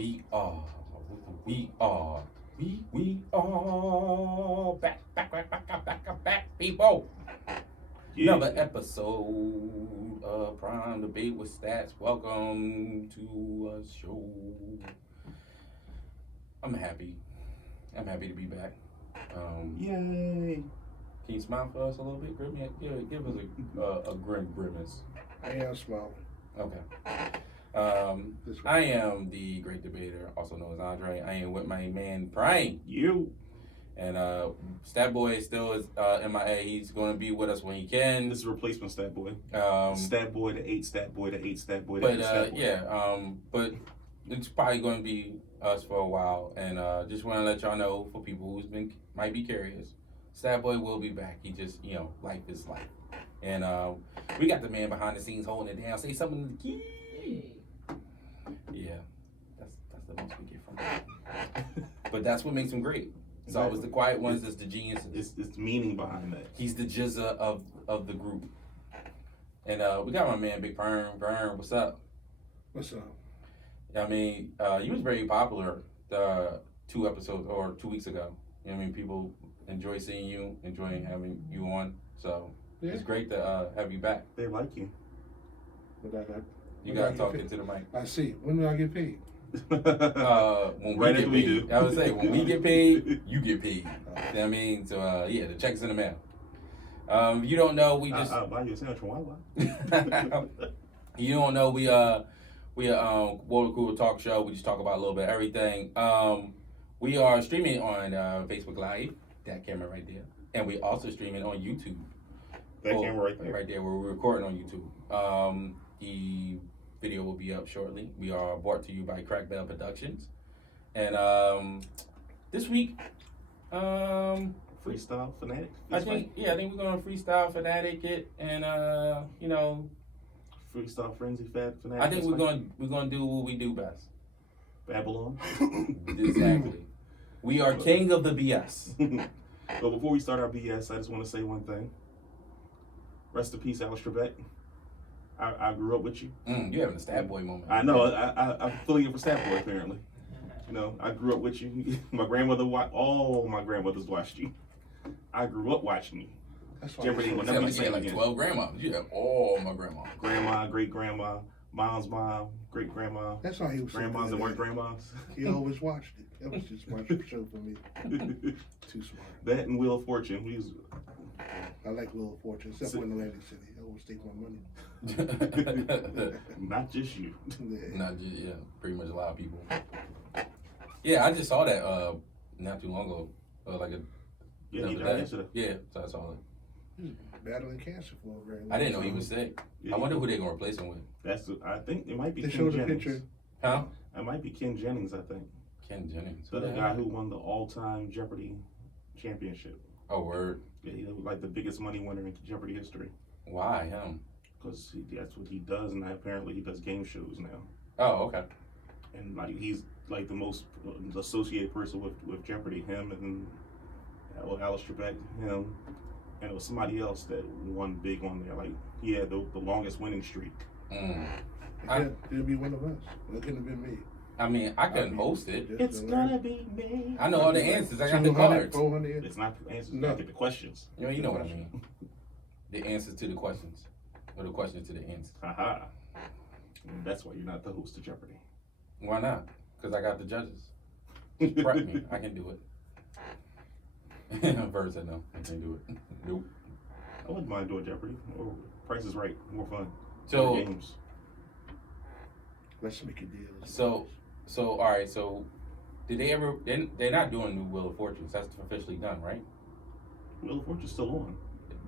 We are, we are back, people. Yeah. Another episode of Prime Debate with Stats. Welcome to a show. I'm happy. I'm happy to be back. Yay. Can you smile for us a little bit? Give us a grimace. I am smiling. Okay. This I am the great debater, also known as Andre. I am with my man Prime. You. And Stat Boy still is MIA. He's going to be with us when he can. This is a replacement Stat Boy. Stat Boy to 8 Stat Boy to 8 Stat Boy to 8 Stat Boy. Yeah, but it's probably going to be us for a while. And just want to let y'all know, for people who's might be curious, Stat Boy will be back. He just, life is life. And we got the man behind the scenes holding it down. Say something to the key. Yeah, that's the most we get from him. But that's what makes him great. It's always the quiet ones that's the geniuses. It's meaning behind that. He's the jizza of the group. And we got my man Big Perm. Perm, what's up? What's up? I mean, you was very popular 2 episodes or 2 weeks ago. You know what I mean? People enjoy seeing you, enjoying having you on. So it's great to have you back. They like you. You gotta talk into the mic. I see. When do I get paid? When Right we get after we paid. do. I would say when we get paid, you get paid. You know what I mean? So yeah, the check's in the mail. You don't know, we just I'll buy you a sandwich from Wawa. you don't know, we Water Cooler Talk Show. We just talk about a little bit of everything. We are streaming on Facebook Live, that camera right there, and we also streaming on YouTube. That camera right there. Right there, where we're recording on YouTube. The video will be up shortly. We are brought to you by Crack Bell Productions. And this week, Freestyle Fanatic. I think we're gonna freestyle Fanatic it, and Freestyle Frenzy Fanatic. I think we're gonna do what we do best. Babylon. Exactly. We are king of the BS. But before we start our BS, I just want to say one thing. Rest in peace, Alice Trebek. I grew up with you. You're having a Stat Boy moment. I know. I'm filling in for Stat Boy, apparently. I grew up with you. My grandmother all my grandmothers watched you. I grew up watching you. That's why Jeopardy will You never have be the same like again. 12 grandmas. You have all my grandmas. Grandma, great grandma, mom's mom, great grandma, That's why he was so grandmas good that at weren't it. grandmas. He always watched it. That was just watching the show for me. Too smart. That and Wheel of Fortune. We was I like Wheel of Fortune, except for in Atlantic City. I always take my money. not just you. Yeah. Pretty much a lot of people. Yeah, I just saw that not too long ago. Yeah, he the died other day. yesterday. Yeah, so I saw it. He was battling cancer for a very long I didn't know he time. was sick. Yeah, I wonder who they're gonna replace him with. I think it might be They Ken showed a Jennings. picture. Huh? It might be Ken Jennings, I think. Ken Jennings. The guy who won the all-time Jeopardy championship. Oh, word. Yeah, he was like the biggest money winner in Jeopardy history. Why him? Because that's what he does, and apparently he does game shows now. Oh, okay. And like he's like the most associated person with Jeopardy. Him and Alice Trebek, him, and it was somebody else that won big on there. Like he had the longest winning streak. It'll be one of us. It couldn't have been me. I mean, I couldn't host it. Just to learn. be me. I know all the answers. I got the 200, cards. 400. It's not the answers. No. I get the questions. You know what I mean. The answers to the questions, or the questions to the answers. Haha. That's why you're not the host of Jeopardy. Why not? Because I got the judges. Prep me. I can do it. Bird said no. I can't do it. Nope. I wouldn't mind doing Jeopardy. Or Price is Right. More fun. So- Better games. Let's make a deal. So all right. So, did they ever? They're not doing New Wheel of Fortunes. That's officially done, right? Wheel of Fortune's still on.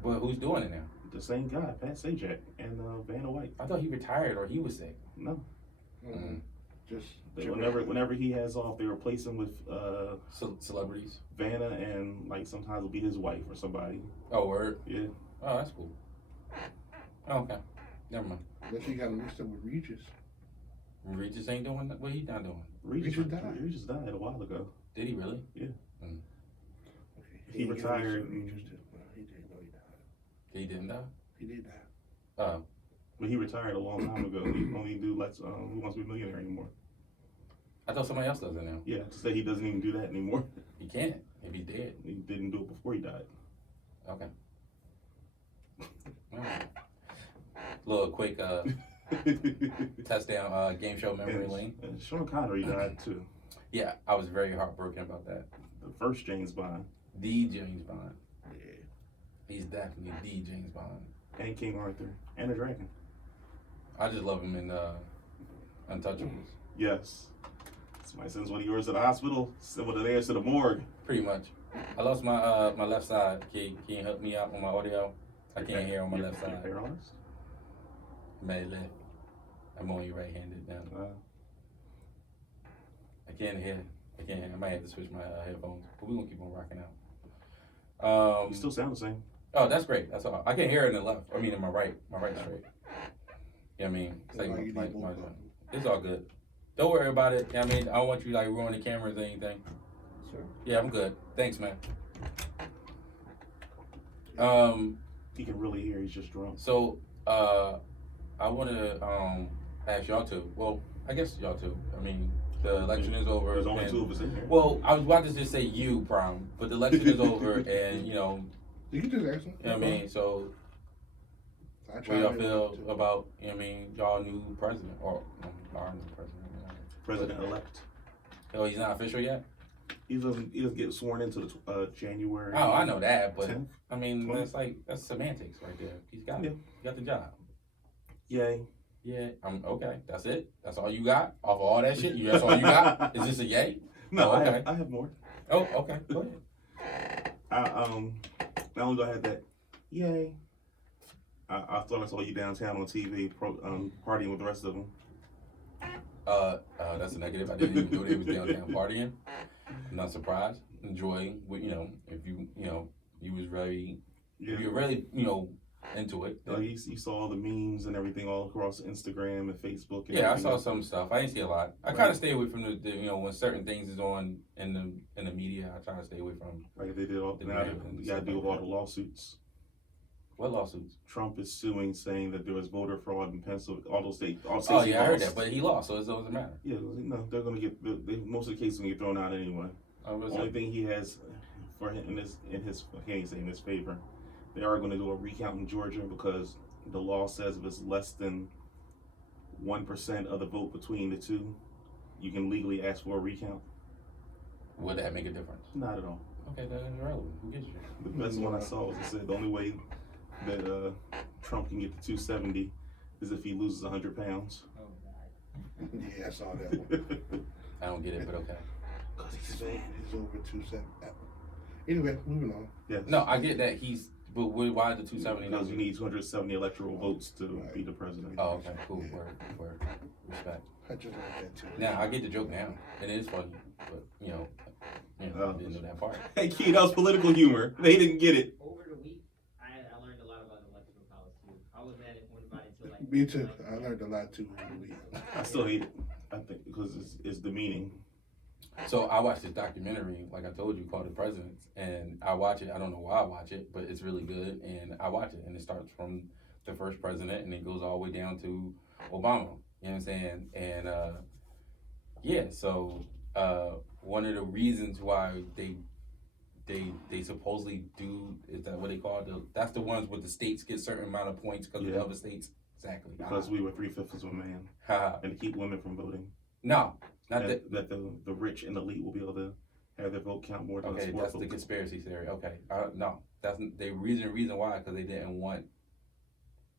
But who's doing it now? The same guy, Pat Sajak and Vanna White. I thought he retired or he was sick. No. Just Whenever he has off, they replace him with Celebrities. Vanna, and like sometimes it'll be his wife or somebody. Oh, word. Yeah. Oh, that's cool. Oh, okay. Never mind. Unless he got mixed up with Regis. Regis ain't doing that. What he not doing? Regis died. Regis died a while ago. Did he really? Yeah. Mm. Okay. He retired. He did. No, he didn't. No, he died. He didn't die. He did die. But he retired a long time ago. He only do Who Wants to Be a Millionaire anymore. I thought somebody else does it now. Yeah, to say he doesn't even do that anymore. He can't if he's dead. He didn't do it before he died. Okay. All right. Little quick touchdown game show memory lane. And Sean Connery died too. Yeah, I was very heartbroken about that. The first James Bond. The James Bond. Yeah. He's definitely the James Bond. And King Arthur. And the Dragon. I just love him in Untouchables. Yes. Somebody sends one of yours to the hospital, send one of theirs to the morgue. Pretty much. I lost my left side. Can you help me out on my audio? I can't hear on my left side. You're paralyzed? My left. I'm only right-handed now. I can't hear. I might have to switch my headphones, but we're gonna keep on rocking out. You still sound the same. Oh, that's great. That's all. I can hear it in the left. I mean, in my right. My right straight. You know what I mean? It's like it's all good. Don't worry about it. I mean, I don't want you like ruin the cameras or anything. Sure. Yeah, I'm good. Thanks, man. He can really hear. He's just drunk. So, I want to ask y'all two. Well, I guess y'all two. I mean, the election is over. There's only two of us in here. Well, I was about to just say you, Prom, but the election is over, and you know. You can just ask him. You know what I mean? So, what y'all feel about? You know what I mean? Y'all new president or our new president? President-elect. Oh, he's not official yet. He doesn't get sworn into the January. Oh, I know that, but 10th? I mean, 20th? that's semantics right there. He's got it. He got the job. Yay. Yeah, okay. That's it. That's all you got off of all that shit. That's all you got. Is this a yay? No, oh, okay. I have more. Oh, okay. Go ahead. Not only do I have that, yay. I thought I saw you downtown on TV partying with the rest of them. That's a negative. I didn't even know they was downtown partying. I'm not surprised. Enjoying, if you was really, if you're really, into it. You saw all the memes and everything all across Instagram and Facebook. And yeah, I saw some stuff. I didn't see a lot. I kind of stay away from the when certain things is on in the media. I try to stay away from. Like they did all. Now you got to deal with all the lawsuits. What lawsuits? Trump is suing, saying that there was voter fraud in Pennsylvania. All those states. Oh yeah, I heard that, but he lost, so it doesn't matter. Yeah, no, they're gonna get most of the cases gonna get thrown out anyway. Only thing he has for him I can't even say in his favor. They are going to do a recount in Georgia because the law says if it's less than 1% of the vote between the two, you can legally ask for a recount. Would that make a difference? Not at all. Okay, that is irrelevant. Who gives you? The best one I saw was it said the only way that Trump can get to 270 is if he loses 100 pounds. Oh, God. Yeah, I saw that one. I don't get it, but okay. Because he's over 270. Anyway, moving on. Yes. No, I get that but why the 270? Because you need 270 electoral votes to be the president. Oh, okay, cool. Word. Respect. I just like that too. Now I get the joke now. It is funny, but I didn't know that part. Hey, Key, that was political humor. They didn't get it. Over the week, I learned a lot about electoral college too. I was mad at everybody until like. Me too. I learned a lot too over the week. I still hate it. I think because it's demeaning. So I watched this documentary, like I told you, called The Presidents, and I watch it. I don't know why I watch it, but it's really good, and I watch it, and it starts from the first president, and it goes all the way down to Obama. You know what I'm saying? And so one of the reasons why they supposedly do is that what they call that's the ones where the states get certain amount of points because of the other states. Exactly. Because we were 3/5 of a man, and to keep women from voting. No. Not that the rich and elite will be able to have their vote count more than okay, that's the conspiracy theory. Okay, no, that's the reason why, because they didn't want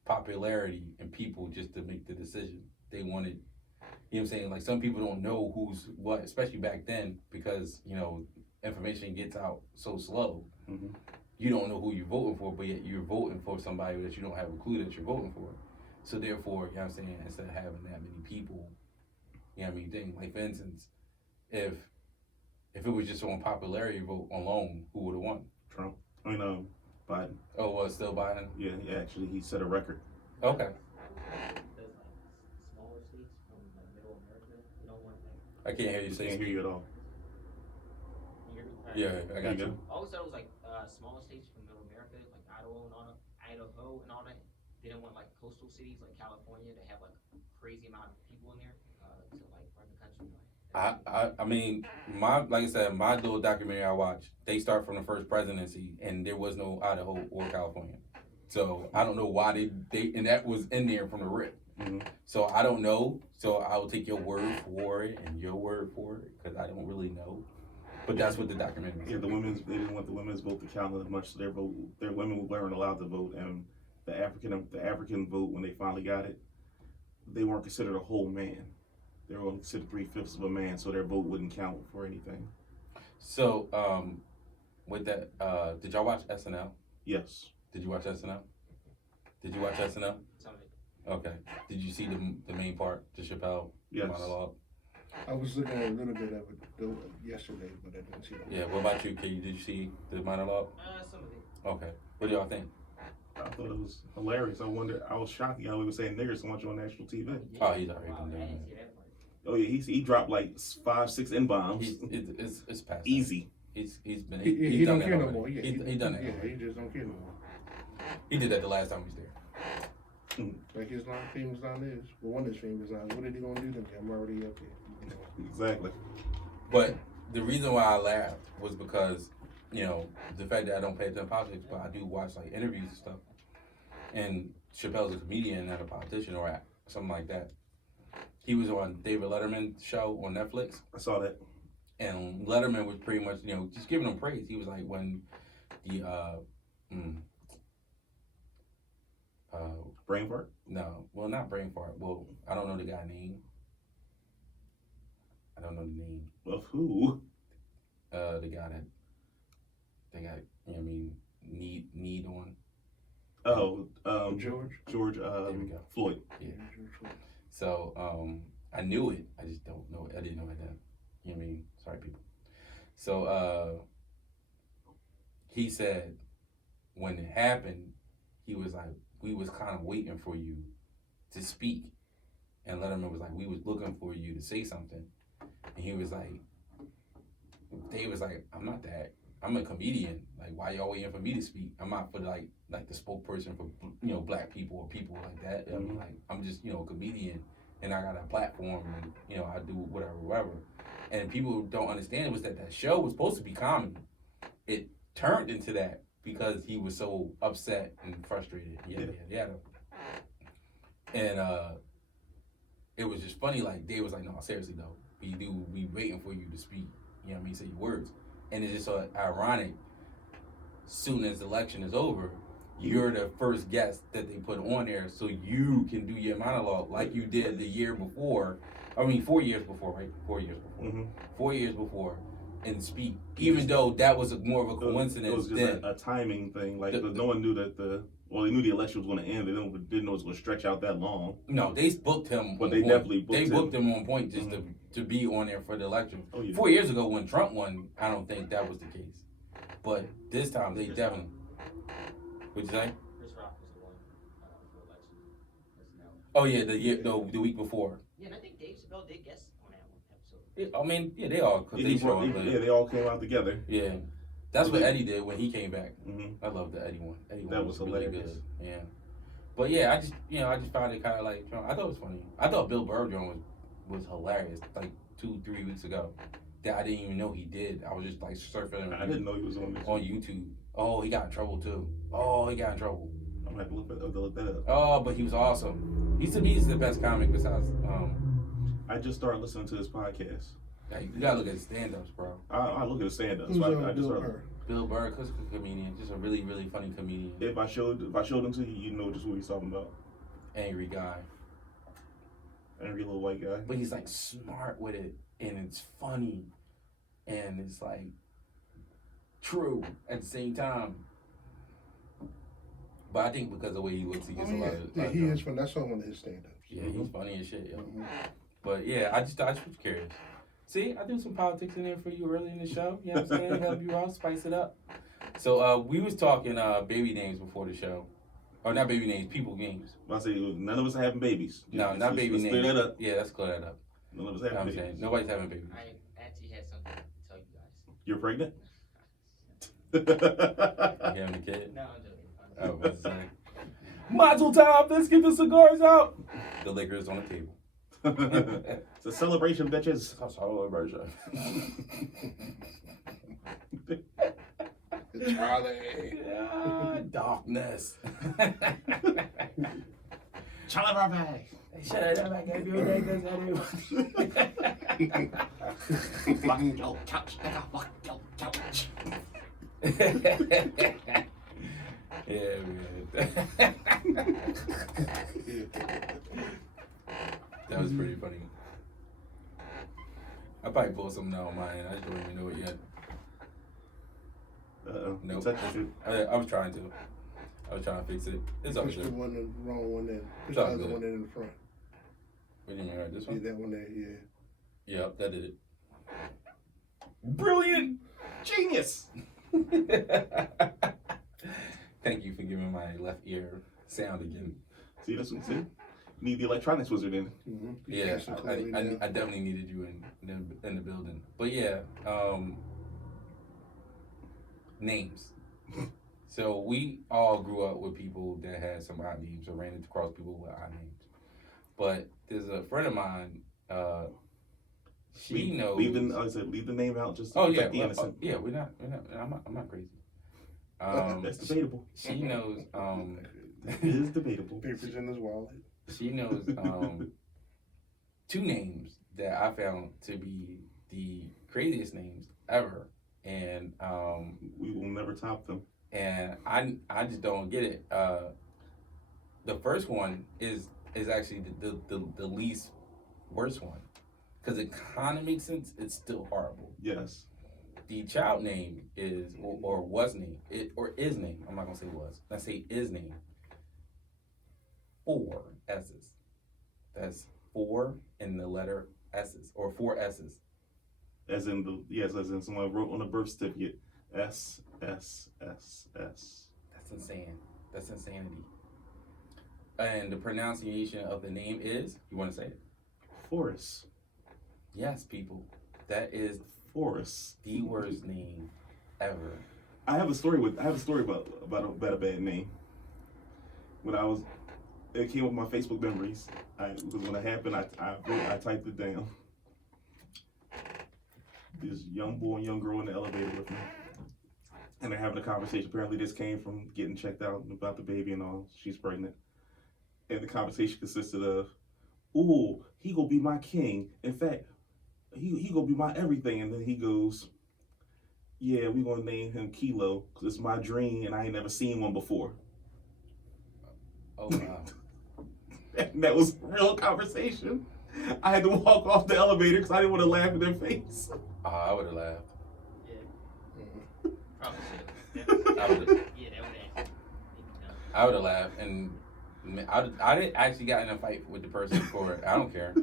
popularity and people just to make the decision. They wanted, you know what I'm saying, like some people don't know who's what, especially back then, because information gets out so slow. Mm-hmm. You don't know who you're voting for, but yet you're voting for somebody that you don't have a clue that you're voting for. So therefore, you know what I'm saying, instead of having that many people. You know what I mean? Like, for instance, if it was just on popularity vote alone, who would have won? Trump. Biden. Oh, well, it's still Biden? Yeah, actually, he set a record. Okay. Does smaller states from middle America, you don't want I can't hear you say. Can't hear you at all. Can you hear me? Yeah, I got you. I always thought it was like smaller states from middle America, like Idaho and all that. They didn't want like coastal cities like California to have like a crazy amount of people in there to like run the country. Like I mean, like I said, my little documentary I watched, they start from the first presidency, and there was no Idaho or California. So I don't know why and that was in there from the rip. Mm-hmm. So I don't know. So I will take your word for it and your word for it because I don't really know. But that's what the documentary Yeah, said. they didn't want the women's vote to count as much, so their women weren't allowed to vote, and the African vote, when they finally got it, they weren't considered a whole man. They were only considered 3/5 of a man, so their vote wouldn't count for anything. So with that, did y'all watch SNL? Yes. Did you watch SNL? Did you watch SNL? Some of it. Okay. Did you see the main part, the Chappelle Yes. monologue? I was looking at a little bit of it yesterday, but I didn't see it. Yeah. What about you, Kay? Did you see the monologue? Some of it. Okay. What do y'all think? I thought it was hilarious. I was shocked how he was saying niggers so much on national TV. Oh, he's already been I doing didn't that. see that part. Oh yeah, he dropped like 5-6 N-bombs. It's past that. Easy. He's been He he's done don't that care no already. more. Yeah, He done that. Yeah, already. he just don't care no more. He did that the last time he was there. Like his not famous down is. Well, one of his famous down. What are they gonna do to me? I'm already up here. You know. Exactly. But the reason why I laughed was because, the fact that I don't pay attention to politics, but I do watch like interviews and stuff. And Chappelle's a comedian, not a politician or something like that. He was on David Letterman's show on Netflix, I saw that. and Letterman was pretty much, just giving him praise. He was like, when the Brain fart? no, well, not brain fart. Well, I don't know the guy's name. I don't know the name. Of who? The guy that they got, need on. Oh, George. There we go. Floyd. Yeah. George Floyd. So I knew it. I just don't know it. I didn't know it then. You know what I mean? Sorry, people. So he said when it happened, he was like, we was kind of waiting for you to speak. And Letterman was like, we was looking for you to say something. And he was like, Dave was like, I'm not that. I'm a comedian. Like, why y'all waiting for me to speak? I'm not for like the spokesperson for black people or people like that. I mean, like, I'm just a comedian, and I got a platform, and I do whatever. And people don't understand was that show was supposed to be comedy. It turned into that because he was so upset and frustrated. Yeah. And it was just funny. Like Dave was like, no, seriously though, we waiting for you to speak. You know what I mean? Say your words. And it's just so ironic. Soon as the election is over, you're the first guest that they put on there, so you can do your monologue like you did the year before. I mean, 4 years before, right? 4 years before. Mm-hmm. 4 years before, and speak. Even though that was more of a coincidence. It was just a timing thing. Like, no one knew that they knew the election was going to end. They didn't know it was going to stretch out that long. No, they booked him. But they definitely booked him on point just to be on there for the election. Oh, yeah. 4 years ago when Trump won, I don't think that was the case. But this time they definitely. What'd you say? Chris Rock was the one for election. Oh yeah, the week before. Yeah, and I think Dave Chappelle did guest on that one episode. Yeah, I mean, yeah, they all cause they show up. They all came out together. Yeah, that's what Eddie did when he came back. Mm-hmm. I love the Eddie one. That was really hilarious. good. Yeah, but yeah, I just found it kind of like I thought it was funny. I thought Bill Burr joint was hilarious like 2-3 weeks ago. That I didn't even know he did. I was just like surfing. I didn't know he was on this. On YouTube. Oh, he got in trouble too. Oh, he got in trouble. I'm gonna have to look that up. Oh, but he was awesome. He's the best comic besides. I just started listening to his podcast. Like, you gotta look at stand-ups, bro. I look at his stand-ups. Who's So I just Bill started. Burr? Bill Burr, comedian, just a really, really funny comedian. If I showed him to you, you know just what he's talking about. Angry guy. Angry little white guy. But he's like smart with it, and it's funny, and it's like true at the same time. But I think because of the way he looks, he gets a lot of. Yeah, he is fun. That's on one of his stand-ups. Yeah, he's funny as shit, yo. Mm-hmm. But yeah, I just was curious. See, I do some politics in there for you early in the show. You know what I'm saying? Help you out, spice it up. So we was talking baby names before the show. Or not baby names, people games. I say none of us are having babies. No, not baby let's names. Clear that up. Yeah, let's clear that up. None of us You know having what I'm babies. saying? Nobody's having babies. I actually had something to tell you guys. You're pregnant? You having a kid? No, I'm joking. Oh, what's that? Mazel tov, let's get the cigars out. The liquor is on the table. It's a celebration, bitches. Celebration. Charlie. Darkness. Charlie Murphy. Shut up, I gave you a day because Fuck your couch, nigga. Fuck your couch. Yeah, man. That was pretty funny. I probably pulled something out on my end. I just don't even know it yet. Nope. Nope. I was trying to. I was trying to fix it. It's all Push the good. one, the wrong one in. Push It's all the other good. one in the front. We didn't hear this See one? that one there, yeah. Yep, that did it. Brilliant! Genius. Thank you for giving my left ear sound again. See this one? See? You need the electronics wizard in. Mm-hmm. Yeah, I definitely needed you in the building. But yeah, names. So we all grew up with people that had some odd names or ran across people with odd names. But there's a friend of mine, she knows. Leave the name out just to Oh protect yeah, the innocent. yeah. We're not. I'm not crazy. That's debatable. She knows. It is debatable. Papers in his wallet. She knows two names that I found to be the craziest names ever, and We will never top them. and I just don't get it. The first one is actually the least worst one, because it kind of makes sense. It's still horrible. Yes. The child name is or was named is named. I'm not gonna say was. I say is named. 4 S's. That's 4 in the letter S's or 4 S's. As in someone wrote on a birth certificate. S S S S. That's insane. That's insanity. And the pronunciation of the name is. You want to say it? Forrest. Yes, people. That is Forrest. the worst name ever. I have a story about a bad name. It came with my Facebook memories. Because when it happened, I typed it down. This young boy and young girl in the elevator with me, and they're having a conversation. Apparently, this came from getting checked out about the baby and all. She's pregnant, and the conversation consisted of, "Ooh, he gonna be my king. In fact, he gonna be my everything." And then he goes, "Yeah, we gonna name him Kilo because it's my dream, and I ain't never seen one before." Oh wow. And that was a real conversation. I had to walk off the elevator because I didn't want to laugh in their face. I would have laughed. Yeah. Probably should. I would have. Yeah, that would actually. I would have laughed, and I didn't actually got in a fight with the person for it. I don't care.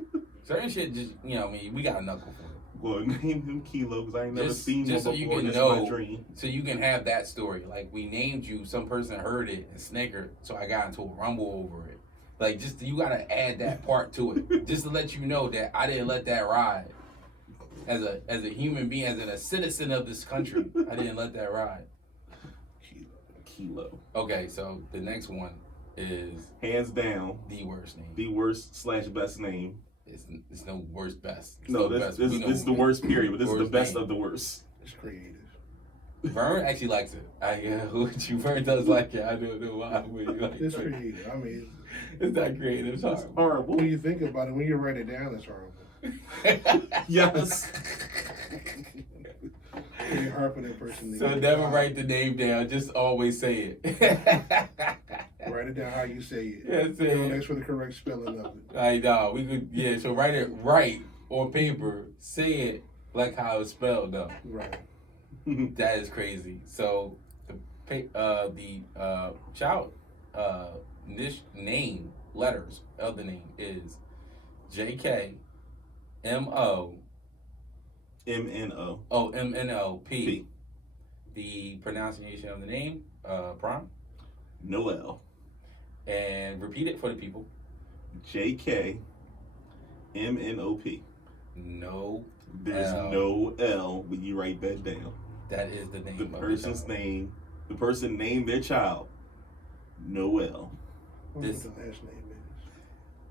Certain shit just we got a knuckle for it. Well, name him Kilo because I ain't never seen one Just so before. you can That's know, my dream. so you can have that story. Like we named you, some person heard it and snickered, so I got into a rumble over it. Like just you gotta add that part to it, just to let you know that I didn't let that ride. As a human being, as a citizen of this country, I didn't let that ride. Kilo. Okay, so the next one is Hands down, the worst name. the worst / best name. It's no worst best. It's No, no this best. We know is the who- worst period, but this is the worst best name. of the worst. It's creative. Vern actually likes it. Vern does like it. I don't know why. But he likes It's it. creative. I mean, It's not creative. It's It's horrible. horrible. when you think about it, when you write it down, it's horrible. Yes. When you harp on that person. So never write the name down. Just always say it. Write it down how you say it. That's Don't it. ask for the correct spelling of it. I know. We could. Yeah. So write it right on paper. Say it like how it's spelled though. Right. That is crazy. So the child name letters of the name is JK MO MNO. MNOP. P. The pronunciation of the name, Prime, Noel. and repeat it for the people. JK MNOP. No, There's L. no L when you write that down. that is the name. The of person's child. name. The person named their child Noel. I wonder This- what the last name is.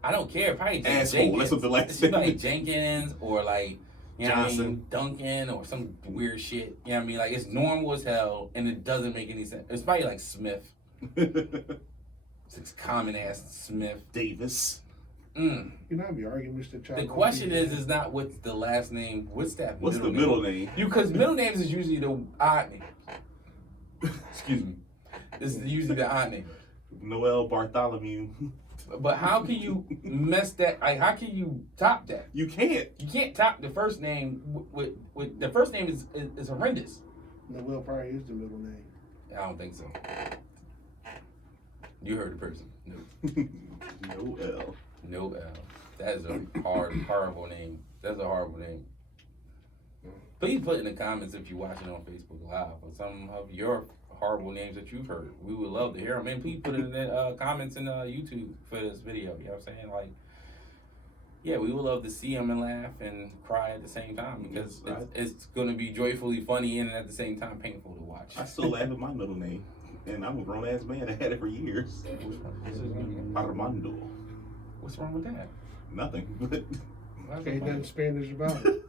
I don't care. Probably Asshole. Jenkins. That's what the last It's name like is. Jenkins or like you know what I mean, Johnson. Duncan or some weird shit. You know what I mean? Like it's normal as hell and it doesn't make any sense. It's probably like Smith. It's common ass Smith. Davis. Mm. You know, I be arguing Mr. Child. The question is not what's the last name. What's that? What's the middle name? Because middle names is usually the odd name. Excuse me. This is usually the odd name. Noel Bartholomew. But how can you mess that? Like, how can you top that? You can't. You can't top the first name with the first name is horrendous. Noel probably is the middle name. I don't think so. You heard the person. No. Noel. No L. That is a horrible name. That's a horrible name. Please put in the comments if you're watching on Facebook Live or some of your horrible names that you've heard. We would love to hear them. And please put it in the comments in YouTube for this video. You know what I'm saying? Like, yeah, we would love to see them and laugh and cry at the same time because it's going to be joyfully funny and at the same time painful to watch. I still laugh at my middle name. And I'm a grown ass man. I had it for years. Armando. What's wrong with that? Nothing. But Ain't nothing Spanish about it.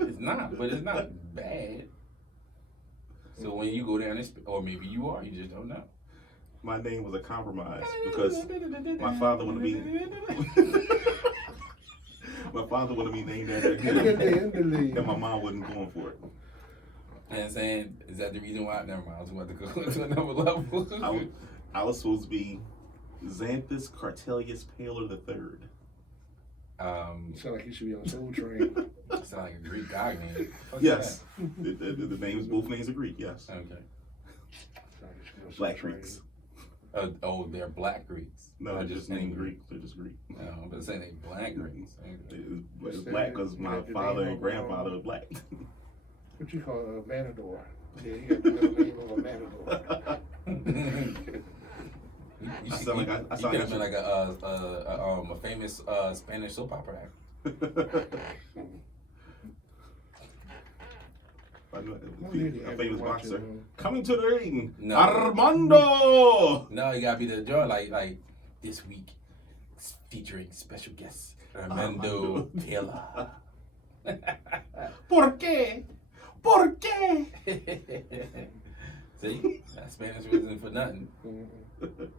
It's not, but it's not bad. So when you go down this, or maybe you are, you just don't know. my name was a compromise because my father wanted me. My father wanted me named after him, and my mom wasn't going for it. You know what I'm saying? Is that the reason why? Never mind. I was about to go to another level. I was supposed to be Xanthus Cartelius Paler III. Sound like you should be on Soul Train. Sound like a Greek guy name. Yes, the names, both names are Greek. Yes, Okay. Sound like you should be on Soul Black Train. Greeks. Oh, they're black Greeks. No, Or they're just named Greek. They're just Greek. No, I'm about to say they black Greeks. It's black because my father and grandfather are black. What you call a matador? Yeah, you got the middle name of a matador. You I sound like I could sound have been like a famous Spanish soap opera actor. A lady famous watching, boxer. Coming to the ring, No. Armando. No, you gotta be the joint like this week, featuring special guest Armando Taylor. ¿Por qué? ¿Por qué? See, that Spanish wasn't for nothing.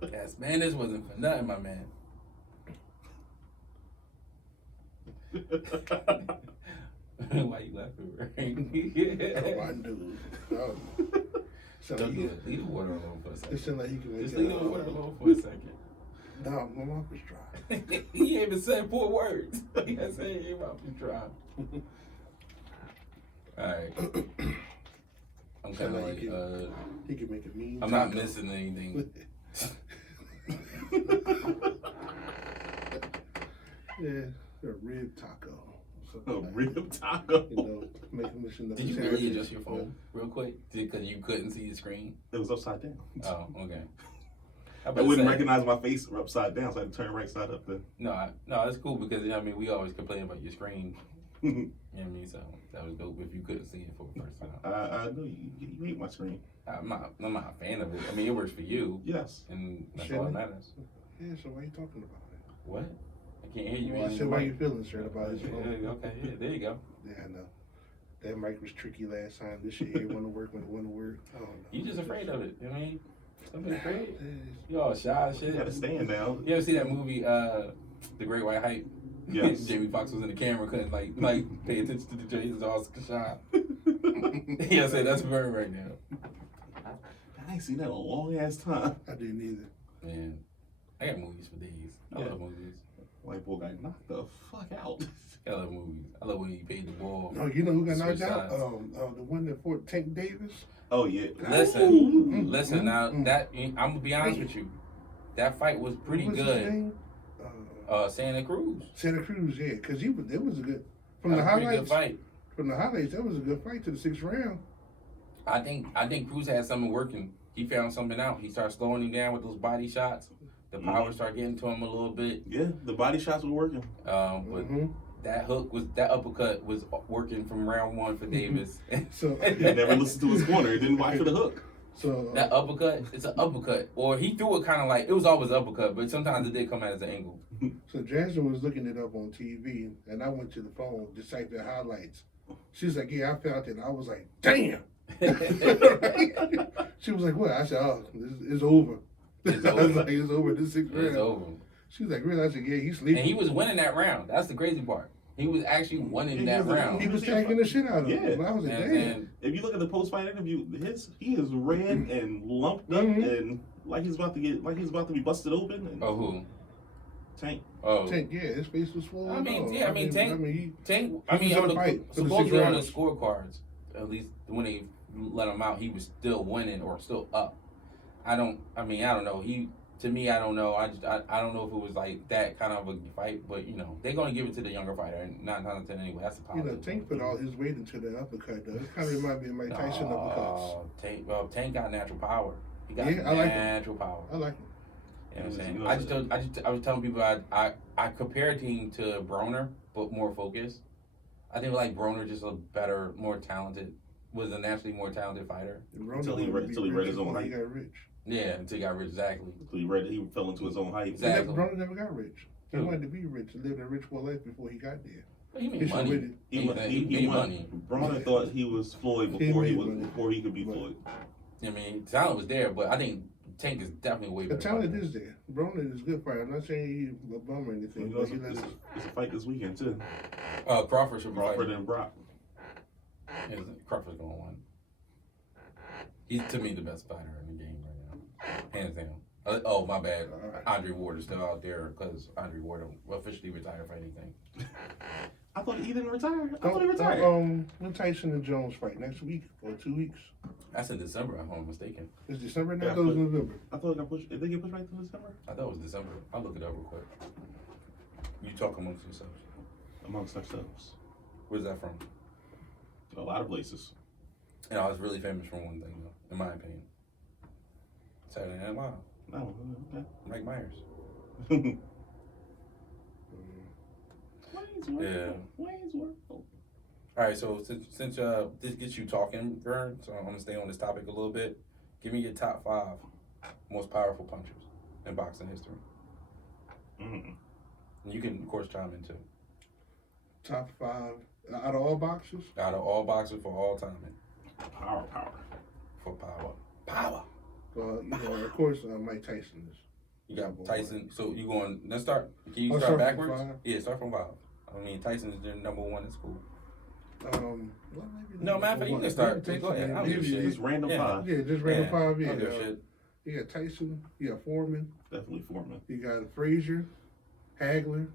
That Spanish wasn't for nothing, my man. Why you laughing, Oh, I do. Oh. So Don't do you, it. Leave the water alone for a it second. sound like you can make Just it leave the up. water alone for a second. No, my mouth was dry. He ain't even said 4 words. He ain't saying your mouth is dry. Alright. I'm kind of like, He can make a mean. I'm not taco. missing anything. Yeah, a rib taco. A rib taco. You know, make a mission. Did you really adjust your phone real quick? Because you couldn't see the screen? It was upside down. Oh, okay. I wouldn't recognize my face upside down, so I had to turn right side up. Then. No, it's cool because, you know what I mean, we always complain about your screen. You know what I mean? So that was dope if you couldn't see it for the first time. I know you hate my screen. I'm not a fan of it. I mean, it works for you. Yes. And that's all that matters. Yeah, so why you talking about it? What? I can't hear you. Well, I said, why you feeling straight about his phone? Yeah, okay, yeah, there you go. Yeah, I know. That mic was tricky last time. This shit ain't want to work when it want to work. I don't know. You just afraid of it. You know what I mean? Don't be afraid. Yeah, You all shy as You shit. gotta stand down. You ever see that movie, The Great White Hype? Yes. Jamie Foxx was in the camera, couldn't like pay attention to the Jay. He's all shy. Yeah, I said that's Vern right now. I ain't seen that in a long ass time. I didn't either. Man, I got movies for days. I love movies. White boy got knocked the fuck out. I love movies. I love when he paid the ball. No, you know who got Switch knocked out? sides. The one that fought Tank Davis. Oh yeah. Listen. Now that I'm gonna be honest with you, that fight was pretty What was his good. name? Santa Cruz. Santa Cruz, yeah, because it was a good from That the was a pretty good highlights. fight. From the highlights, that was a good fight to the 6th round. I think Cruz had something working. He found something out. He started slowing him down with those body shots. The power started getting to him a little bit. Yeah, the body shots were working. But that uppercut was working from round 1 for Davis. So He never listened to his corner. He didn't watch for the hook. So That uppercut, it's an uppercut. Or he threw it kind of like, it was always uppercut, but sometimes it did come out as an angle. So Jasmine was looking it up on TV, and I went to the phone, just typed the highlights. She was like, "Yeah, I felt it." And I was like, "Damn!" She was like, "What?" I said, "Oh, it's over." It's I was over. like, "It's over. This 6th round." It's over. She was like, "Really?" I said, "Yeah, he's sleeping." And he was winning that round. That's the crazy part. He was actually winning that round. He was tagging the shit out of him. Yeah. I was like, And "Damn." then, If you look at the post-fight interview, he is red and lumped up and like he's about to be busted open. And oh, who? Tank. Oh. Tank, yeah, his face was swollen. I mean, up. yeah, I mean, Tank. he I mean, was in the fight for the 6 supposedly on the rounds. scorecards, at least when they let him out, he was still winning or still up. I don't know. To me, I don't know. I don't know if it was like that kind of a fight, but they're gonna give it to the younger fighter, and not anyway. That's the politics. Tank put all his weight into the uppercut, though. It kind of reminds me of Mike Tyson uppercuts. Tank got natural power. He got Yeah, I like natural power. I like him. You know what I'm saying? I was telling people I compared him to Broner, but more focused. I think like Broner just a better, more talented, was a naturally more talented fighter. Until he read his own height. He got rich. Yeah, until he got rich, exactly. He fell into his own height. Exactly. Broner never got rich. He Who? wanted to be rich and live a rich full life before he got there. He made He should money. win He made won. money. Bronner thought he was Floyd before he could be Floyd. I mean, talent was there, but I think Tank is definitely way The better. talent fighter. is there. Broner is a good fighter. I'm not saying he's a bum or anything, but he It's lets a fight this weekend too. Crawford should be Crawford fighting. and Brock. Crawford's going to win. He's, to me, the best fighter in the game right now. Hands down. Oh, my bad. Andre Ward is still out there because Andre Ward officially retired for anything. I thought he didn't retire. I thought he retired. When Tyson and Jones fight next week or 2 weeks? That's in December, if I'm mistaken. It's December now. Yeah, I thought it was November. I thought it got pushed. Did they get pushed back to December? I thought it was December. I'll look it up real quick. You talk amongst yourselves. Amongst ourselves. Where's that from? A lot of places. It's really famous for one thing, though, in my opinion. Saturday Night Live. No, okay. Mike Myers. Yeah. Waynesworth. All right, so since this gets you talking, Vern, so I'm gonna stay on this topic a little bit. Give me your top 5 most powerful punchers in boxing history. Mm. And you can, of course, chime in too. Top 5 out of all boxers. Out of all boxers for all time, Power. for power. Well, of course, Mike Tyson is. You got Tyson. So you going? Let's start. Can you I'll start start from backwards? 5. Yeah, start from 5. I mean, Tyson's the number 1 in school. Well, maybe No, matter of fact, you can start. Maybe Go ahead. I don't give a maybe- shit. Just random Yeah. 5. Yeah, just random 5. I Yeah, don't give a shit. you got Tyson. You got Foreman. Definitely Foreman. You got Frazier, Hagler.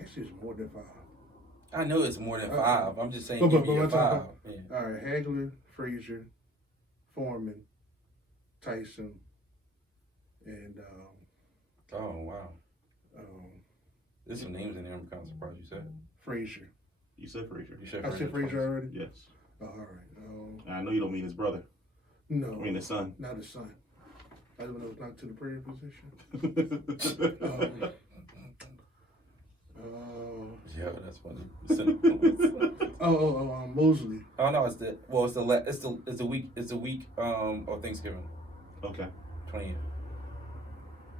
Actually, it's more than 5. I know it's more than 5. I'm just saying, But- give but me your what's up? 5. Yeah. All right, Hagler, Frazier, Foreman, Tyson, and Oh wow. There's some names in there. I'm kind of surprised you said. Frazier. You said Frazier. You said I said twice. Frazier already. Yes. Oh, all right. I know you don't mean his brother. No, I mean his son. not his son. I don't know. Not to the prayer position. Yeah, that's funny. Mosley. Oh no, it's the week of Thanksgiving, Okay. 20th.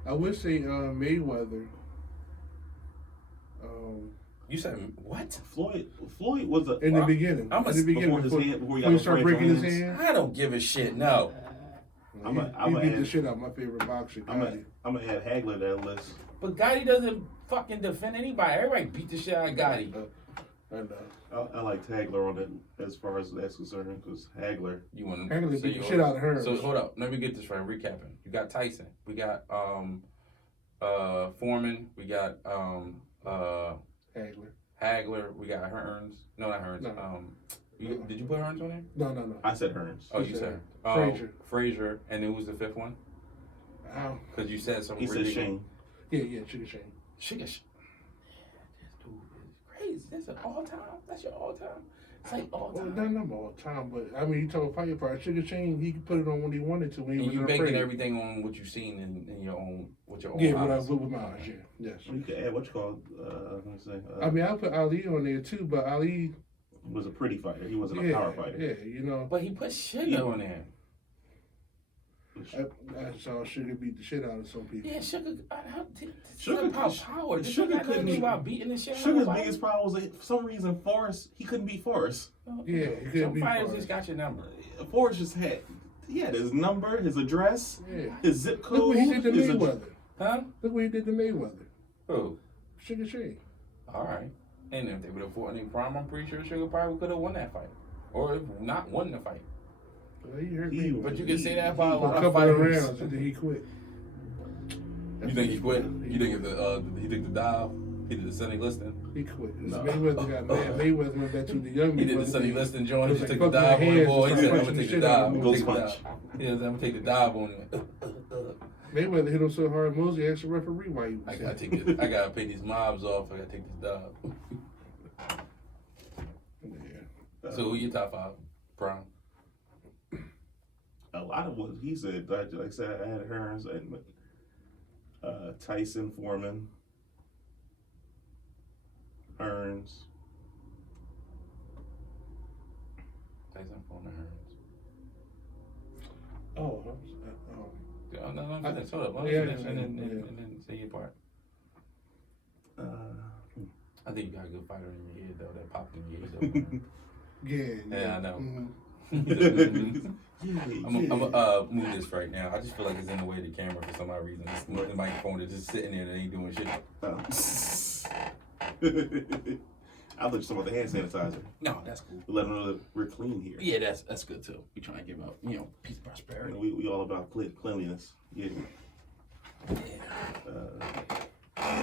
I would say Mayweather. You said what? Floyd was a In the beginning. I'm a- In the beginning, before he before got he started fragile breaking his hands. hands. I don't give a shit. No. He I'm beat a the shit out of my favorite boxer, I'm Gotti. gonna add Hagler to that list. But Gotti doesn't fucking defend anybody. Everybody beat the shit out of Gotti. And, I like Hagler on that as far as that's concerned because Hagler. You want Hagler beat the shit out of her. So hold up, let me get this right. Recapping. You got Tyson. We got Foreman. We got Hagler. Hagler. We got Hearns. No, not Hearns. No. Did you put Hearns on there? No. I said Hearns. Oh, you said Frazier. Frazier, and who was the 5th one? Because you said something. He said Shane. Yeah, Sugar Shane. Sugar Shane. This dude is crazy. That's an all-time. That's your all-time. It's like all-time. Well, not all the time, but I mean, you talk about firepower. Sugar Shane, he could put it on when he wanted to. When he And you was banking afraid. everything on what you've seen in your own with your own Yeah, eyes. with my eyes. Yeah, yes. You could add what you call. Let me say. I mean, I put Ali on there too, but Ali was a pretty fighter. He wasn't a power fighter. Yeah, But he put shit on there. I saw Sugar beat the shit out of some people. Yeah, Sugar. Sugar- about power. This Sugar Sugar couldn't couldn't be be- about beating the shit out of Sugar's nobody. biggest problem was that for some reason Forrest, he couldn't beat Forrest. Yeah, he couldn't Some beat fighters Forrest. just got your number. Forrest just had his number, his address, Yeah. his zip code. Look what he did to his Mayweather. Huh? Look what he did to Mayweather. Who? Sugar Shane. All right. And if they would have fought in their prime, I'm pretty sure Sugar probably could have won that fight. Or if not won the fight. Well, he hurt He- Mayweather. But you can say that about a For lot a of couple of fighters. rounds and then he quit. You think he quit? You think he took the dive? He did the Sonny Liston? He quit. No. Mayweather got mad. Mayweather went back to the young He did the Mayweather. Sonny Liston joint. He It was just like took the fucking dive on the hands ball. He and said, started I'm going to punching take the the shit out dive. of I'm him. going to take the Ghost dive. punch. He said, I'm going to take the dive on him. Mayweather hit him so hard, Mosey asked the referee why he was I gotta take this. I gotta pay these mobs off. I gotta take this dive. Yeah. So who your top five? Prime. A lot of what he said, like I said, I had Hearns and Tyson, Foreman, Hearns. Tyson Foreman Hearns. Oh, No, finish. Hold up. Let me Yeah, finish and yeah. then say your part. I think you got a good fighter in your head though. That popped in your head though. yeah. Yeah, I know. Mhm. I'm gonna move this right now. I just feel like it's in the way of the camera for some odd reason. The microphone is just sitting there and ain't doing shit. I thought you talking about the hand sanitizer. No, that's cool. Let them know that we're clean here. Yeah, that's good too. We trying to give out, peace, prosperity. We all about cleanliness. Yeah.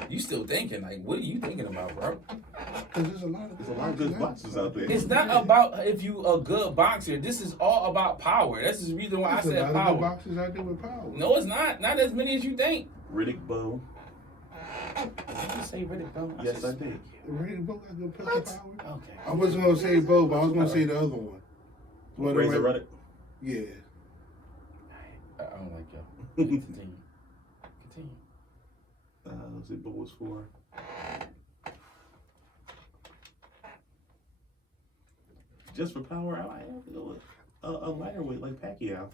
You still thinking, like, what are you thinking about, bro? Because there's a lot of Good boxers out there. It's not about if you a good boxer. This is all about power. That's the reason why I There's a said lot of power. good boxers out there with power. No, it's not. Not as many as you think. Riddick Bowe. Did you say Riddick Bowe? Yes, I did. Ray Bo got good punch What? power. Okay. I wasn't gonna say Bo, but I was gonna say the other one. Razor Ruddock. Yeah. I don't like y'all. Continue. Continue. Let's see, Bowe was 4. Just for power, I have to go with a lighter weight like Pacquiao.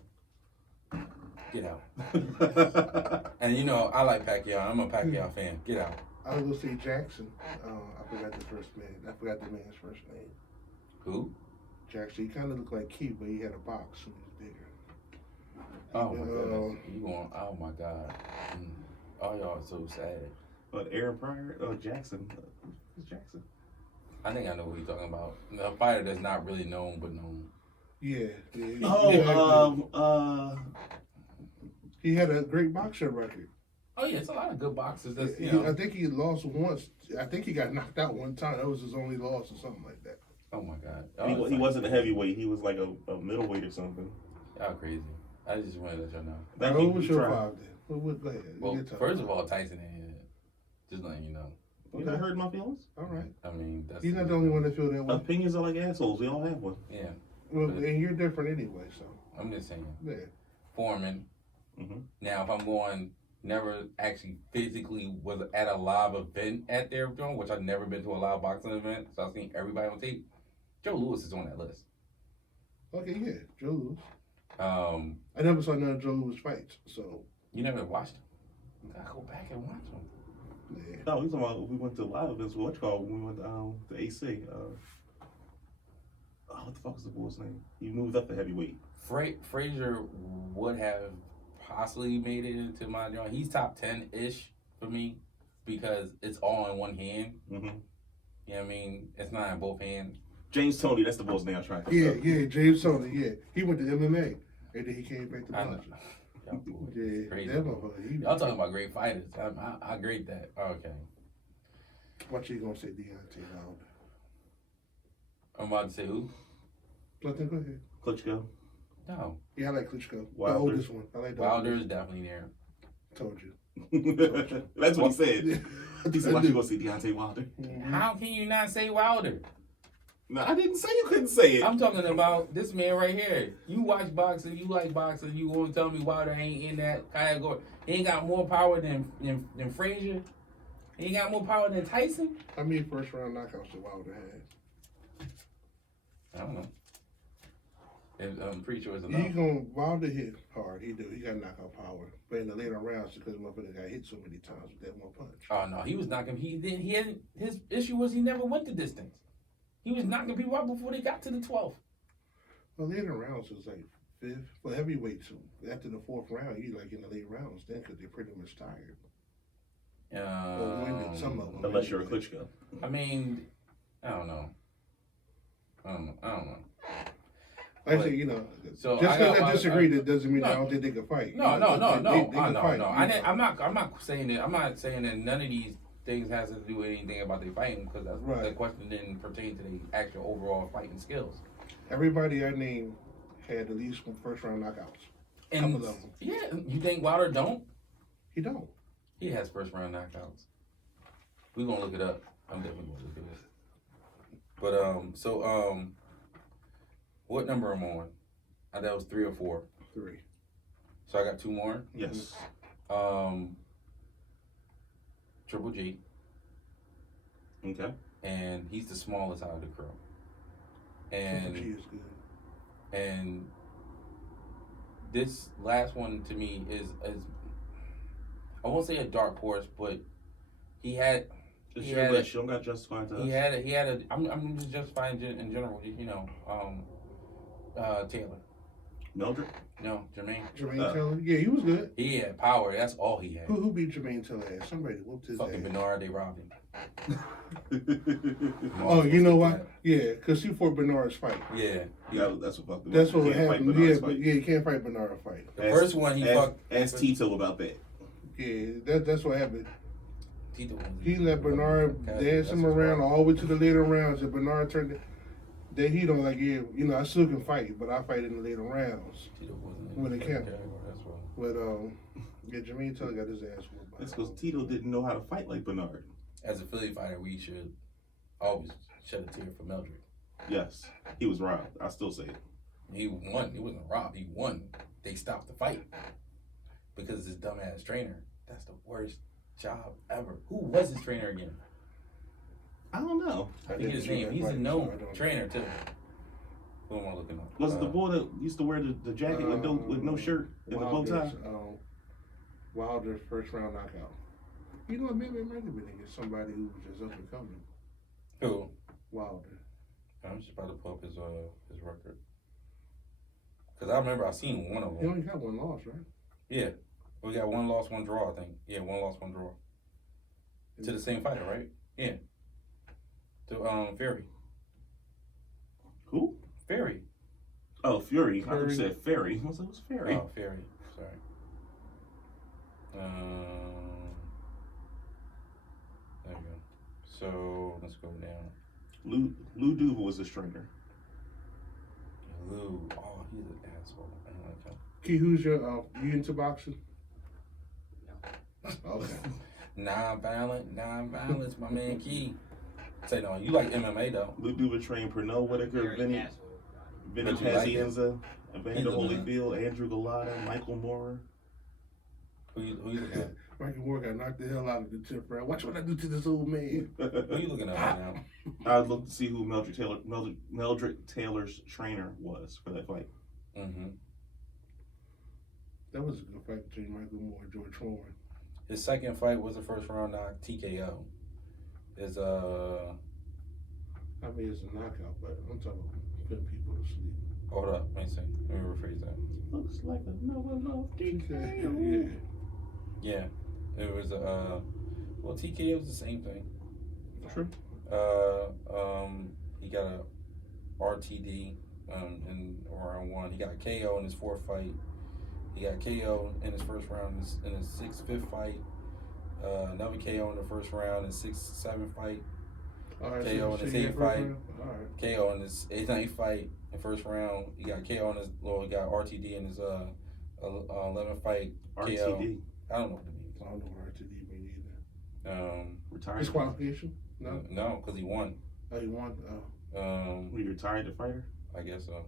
Get out. And I like Pacquiao. I'm a Pacquiao fan. Get out. I was gonna say Jackson. I forgot the first man. I forgot the man's first name. Who? Jackson. He kind of looked like Keith, but he had a box and he was bigger. Oh my goodness. You going? Oh my God. Oh, y'all are so sad. But Aaron Pryor, Jackson. Who's Jackson? I think I know what you're talking about. A fighter that's not really known but known. Yeah. He had a great boxing record. Oh yeah, it's a lot of good boxers. That's I think he lost once. I think he got knocked out one time. That was his only loss or something like that. Oh my God. He wasn't a heavyweight. He was like a middleweight or something. Y'all crazy. I just want to let y'all know. That Who he was your tried. five then? Go ahead. Well, Your top first five. of all, Tyson ain't hit. Just letting you know. You not hurting my feelings? All right. I mean, that's. He's not the only one that feel that way. Opinions are like assholes. We all have one. Yeah, Well, and you're different anyway, so I'm just saying. yeah. Foreman. Mhm. Now, if I'm going, never actually physically was at a live event at their joint, which I've never been to a live boxing event, so I've seen everybody on tape. Joe Louis is on that list. Okay, yeah, Joe Louis. Um, I never saw none of Joe Louis fights, so you never watched him. You gotta go back and watch him. yeah. No, we talking about we went to live events. What you call when we went to AC? What the fuck is the boy's name? He moved up to heavyweight. Frazier would have possibly made it into my joint. He's top 10-ish for me because it's all in one hand. Mm-hmm. You know what I mean? It's not in both hands. James Toney, that's the boy's name I'm trying to Yeah, think of. yeah, James Toney, yeah. He went to MMA, and then he came back to I know. boxing. Y'all boys Yeah, crazy. that motherfucker. Y'all talking about great fighters. I grade that. Okay. What you gonna say, Deontay Wilder? I'm about to say who? Nothing, go ahead. Klitschko. No. Yeah, I like Klitschko. Wilder. The oldest one. I like the Wilder is oldest. definitely there. Told you. That's what he said. He said, I "Why you do. gonna see Deontay Wilder?" How can you not say Wilder? No, I didn't say you couldn't say it. I'm talking about this man right here. You watch boxing, you like boxing, you gonna tell me Wilder ain't in that category? He ain't got more power than Frazier? He ain't got more power than Tyson? How many first round knockouts did Wilder have? I don't know. And I'm pretty sure it's He enough. gonna Wilder hit hard. He do. He got knockout power. But in the later rounds, because motherfucker got hit so many times with that one punch. Oh no, he was knocking. He had his issue was he never went the distance. He was knocking people out before they got to the 12th. Well, later rounds was like fifth for heavyweights. After the fourth round, you like in the late rounds then because they're pretty much tired. Or winded, some of them. Unless you're a Klitschko. I mean, I don't know. Like I said, you know, So just because I disagree, that doesn't mean no. I don't think they can fight. No. They can fight. I'm not saying that. I'm not saying that none of these things has to do with anything about their fighting because that's Right. the question didn't pertain to the actual overall fighting skills. Everybody I named had at least one first round knockouts. And Couple of them. yeah, you think Wilder don't? He don't. He has first round knockouts. We gonna look it up. I'm definitely gonna look at this. But what number am I on? That was 3 or 4. 3. So I got 2 more. Yes. Triple G, Okay. and he's the smallest out of the crew. Triple G And is good. and this last one to me is I won't say a dark horse, but he had. It's He your had list. You don't got to justify it to us. He had a. I'm just justifying in general. You know, Taylor. Mildred? No, Jermaine. Jermaine Taylor? Yeah, he was good. He had power. That's all he had. Who beat Jermaine Taylor ass? Somebody whooped his Fucking ass. Bernard, they robbed him. Oh, you know what? Yeah, because he fought Bernard's fight. Yeah. That's what fucked him That's up. what You can't fight happened. Bernard's Yeah, fight. you can't fight Bernard fight. The first one he fucked. Ask Tito about that. Yeah, that's what happened. Tito was- He let Bernard That's dance him his around fault. all the way to the later rounds, and Bernard turned it. Then he don't like, yeah, you know, I still can fight, but I fight in the later rounds. Tito wasn't When it count. That's why. But yeah, Jermaine Taylor got his ass whooped. by That's him. because Tito didn't know how to fight like Bernard. As a Philly fighter, we should always shed a tear for Mildred. Yes. He was robbed. I still say it. He won. He wasn't robbed. He won. They stopped the fight because his dumbass trainer. That's the worst job ever. Who was his trainer again? I don't know. I think his name. He's a known trainer too. Who am I looking up? Was it the boy that used to wear the jacket with no shirt and the bow tie? Wilder's first round knockout. You know, maybe it might have been against somebody who was just up and coming. Who? Wilder. I'm just about to pull up his record. Cause I remember I seen one of He them. only got one loss, right? Yeah, we got 1 loss, 1 draw. I think. Yeah, 1 loss, 1 draw. To the same fighter, right? Yeah. To Fury. Who? Fury. Oh, Fury. I thought Fury. you said Ferry. I was like, what's Ferry? Oh, Fury. Sorry. There you go. So let's go down. Lou Duval was his trainer. Lou. Oh, he's an asshole. I don't like him. Key, who's your you into boxing? No. Okay. Non-violence, my man Key. Say no, you like MMA though. Lou Duval trained Pernell Whitaker, Very Vinny asshole. Vinny But you like him? Pazienza, Evander He's a man. Holyfield, Andrew Galata, Michael Moore. Who you looking at? Michael Moore got knocked the hell out of the 10th round. Watch what I do to this old man. Who you looking at right now? I would look to see who Mildred Taylor's trainer was for that fight. Mm-hmm. That was a good fight between Michael Moore and George Foreman. His second fight was a first round knock, TKO. Is I mean, it's a knockout, but I'm talking about putting people to sleep. hold up, let me see. Let me rephrase that. Looks like another love Yeah. Yeah. It was well TKO is the same thing. True. He got a RTD in round 1. He got a KO in his 4th fight. He got KO in his first round in his 5th fight. Another KO in the first round in 6th, 7th fight. All right, KO in his you 8th get first fight. round? All right. KO in his 8th, 9th fight in first round. He got KO in his he got RTD in his 11th fight. KO. RTD. I don't know what it means. I don't know where to leave me either. Retired. Disqualification? No. No, because he won. Oh, you won? Oh. Were you retired the fighter? I guess so.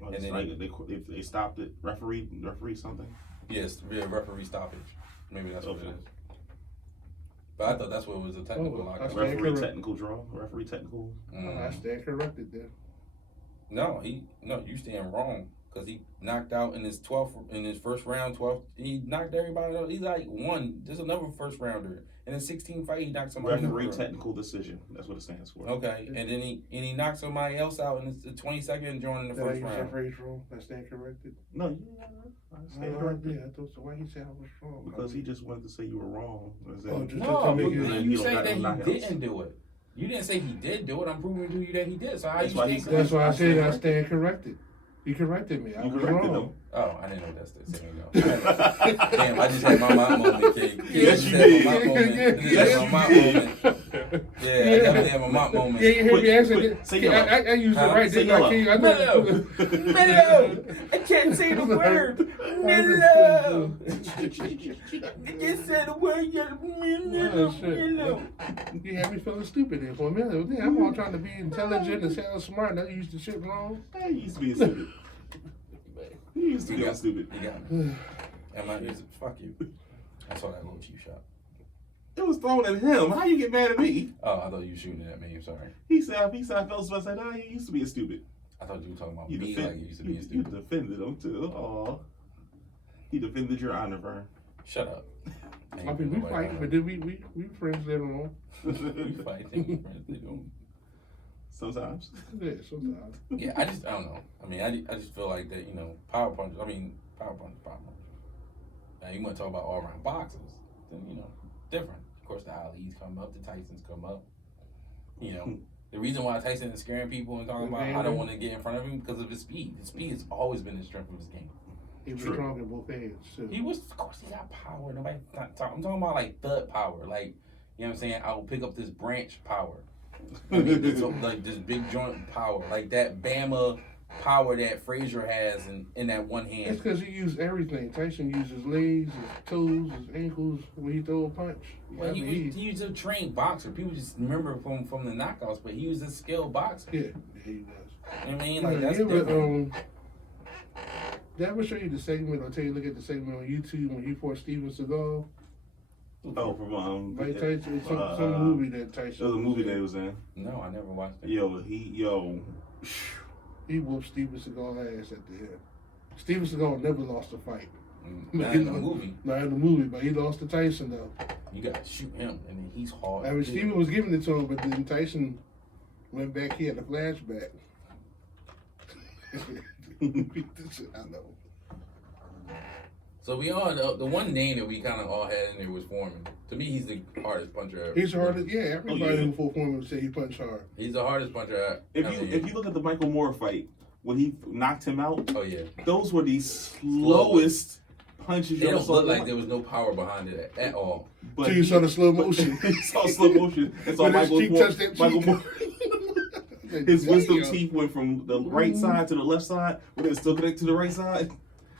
Well, And it's then like they stopped it. Referee something. Yes, yeah, referee stoppage. Maybe that's what it is. But I thought that's what it was a technical Oh, lockout. that's Referee correct. technical draw. Referee technical. I stand corrected then. No, you stand wrong. Because he knocked out in his first round, 12th. He knocked everybody out. He's like won. There's another first rounder. In a 16 fight, he knocked somebody out. Referee technical decision. That's what it stands for. Okay, and then he knocked somebody else out in the 22nd joint in the first round. Referee's wrong. I stand corrected. No, you stand corrected. I thought so. Why he said I was wrong? Because he just wanted to say you were wrong. No, you say that he didn't do it. You didn't say he did do it. I'm proving to you that he did. So how you stand corrected? That's why I said I stand corrected. You corrected me. I was wrong. Oh, I didn't know that's the same. Damn, I just had my mom moment, kid. Yes, you did. My moment. Yeah, I definitely had my mom moment. Yeah, you heard me answer. Say yellow. I used it right. Say Mellow. Mellow. I can't say the word. Mellow. I just said the word. Mellow. You had me feeling stupid there for a minute. I'm all trying to be intelligent and sound smart, and I used the shit wrong. I used to be stupid. You used to be stupid. You got me. Fuck you. I saw that little cheap shot. It was thrown at him. How you get mad at me? Oh, I thought you were shooting at me. I'm sorry. He said I felt so. I said, you used to be a stupid. I thought you were talking about You me like you used to be a You stupid. defended him too. Aw. He defended your honor, Vern. Shut up. I mean, we fight, but then we friends later on. We fight. Think friends. They don't. Sometimes. Yeah, sometimes. Yeah, I don't know. I mean, I just feel like that, power punch. Now, you want to talk about all-around boxers, then, different. Of course, the Ali's come up, the Tyson's come up. The reason why Tyson is scaring people and talking about I don't want to get in front of him because of his speed. His speed has always been the strength of his game. He was strong in both hands, too. Of course, he got power. I'm talking about, like, thud power. Like, you know what I'm saying? I will pick up this branch power. Like this big joint power, like that Bama power that Frazier has in that one hand. It's because he used everything. Tyson used his legs, his toes, his ankles when he throw a punch. Well, he was a trained boxer. People just remember from the knockouts, but he was a skilled boxer. Yeah, he was. You know what I mean? Like, that's different. Did I ever show you the segment? I'll tell you, look at the segment on YouTube when he fought Steven Seagal. Oh, from Mike Tyson, some movie that Tyson. It was a movie that he was in. No, I never watched it. He whooped Steven Seagal ass at the end. Steven Seagal never lost a fight. Not in the movie. Not in the movie, but he lost to Tyson though. You gotta shoot him, and then he's hard. I mean, Steven was giving it to him, but then Tyson went back. He had a flashback. I know. So we all the one name that we kind of all had in there was Foreman. To me, he's the hardest puncher ever. He's the hardest. Yeah, everybody who fought Foreman would say he punched hard. He's the hardest puncher ever. If you look at the Michael Moore fight when he knocked him out, oh yeah, those were the slowest punches. They don't look like there was no power behind it at all. But so you saw the slow motion. You saw slow motion. And saw Michael Moore. His wisdom teeth went from the right side to the left side, but it still connected to the right side.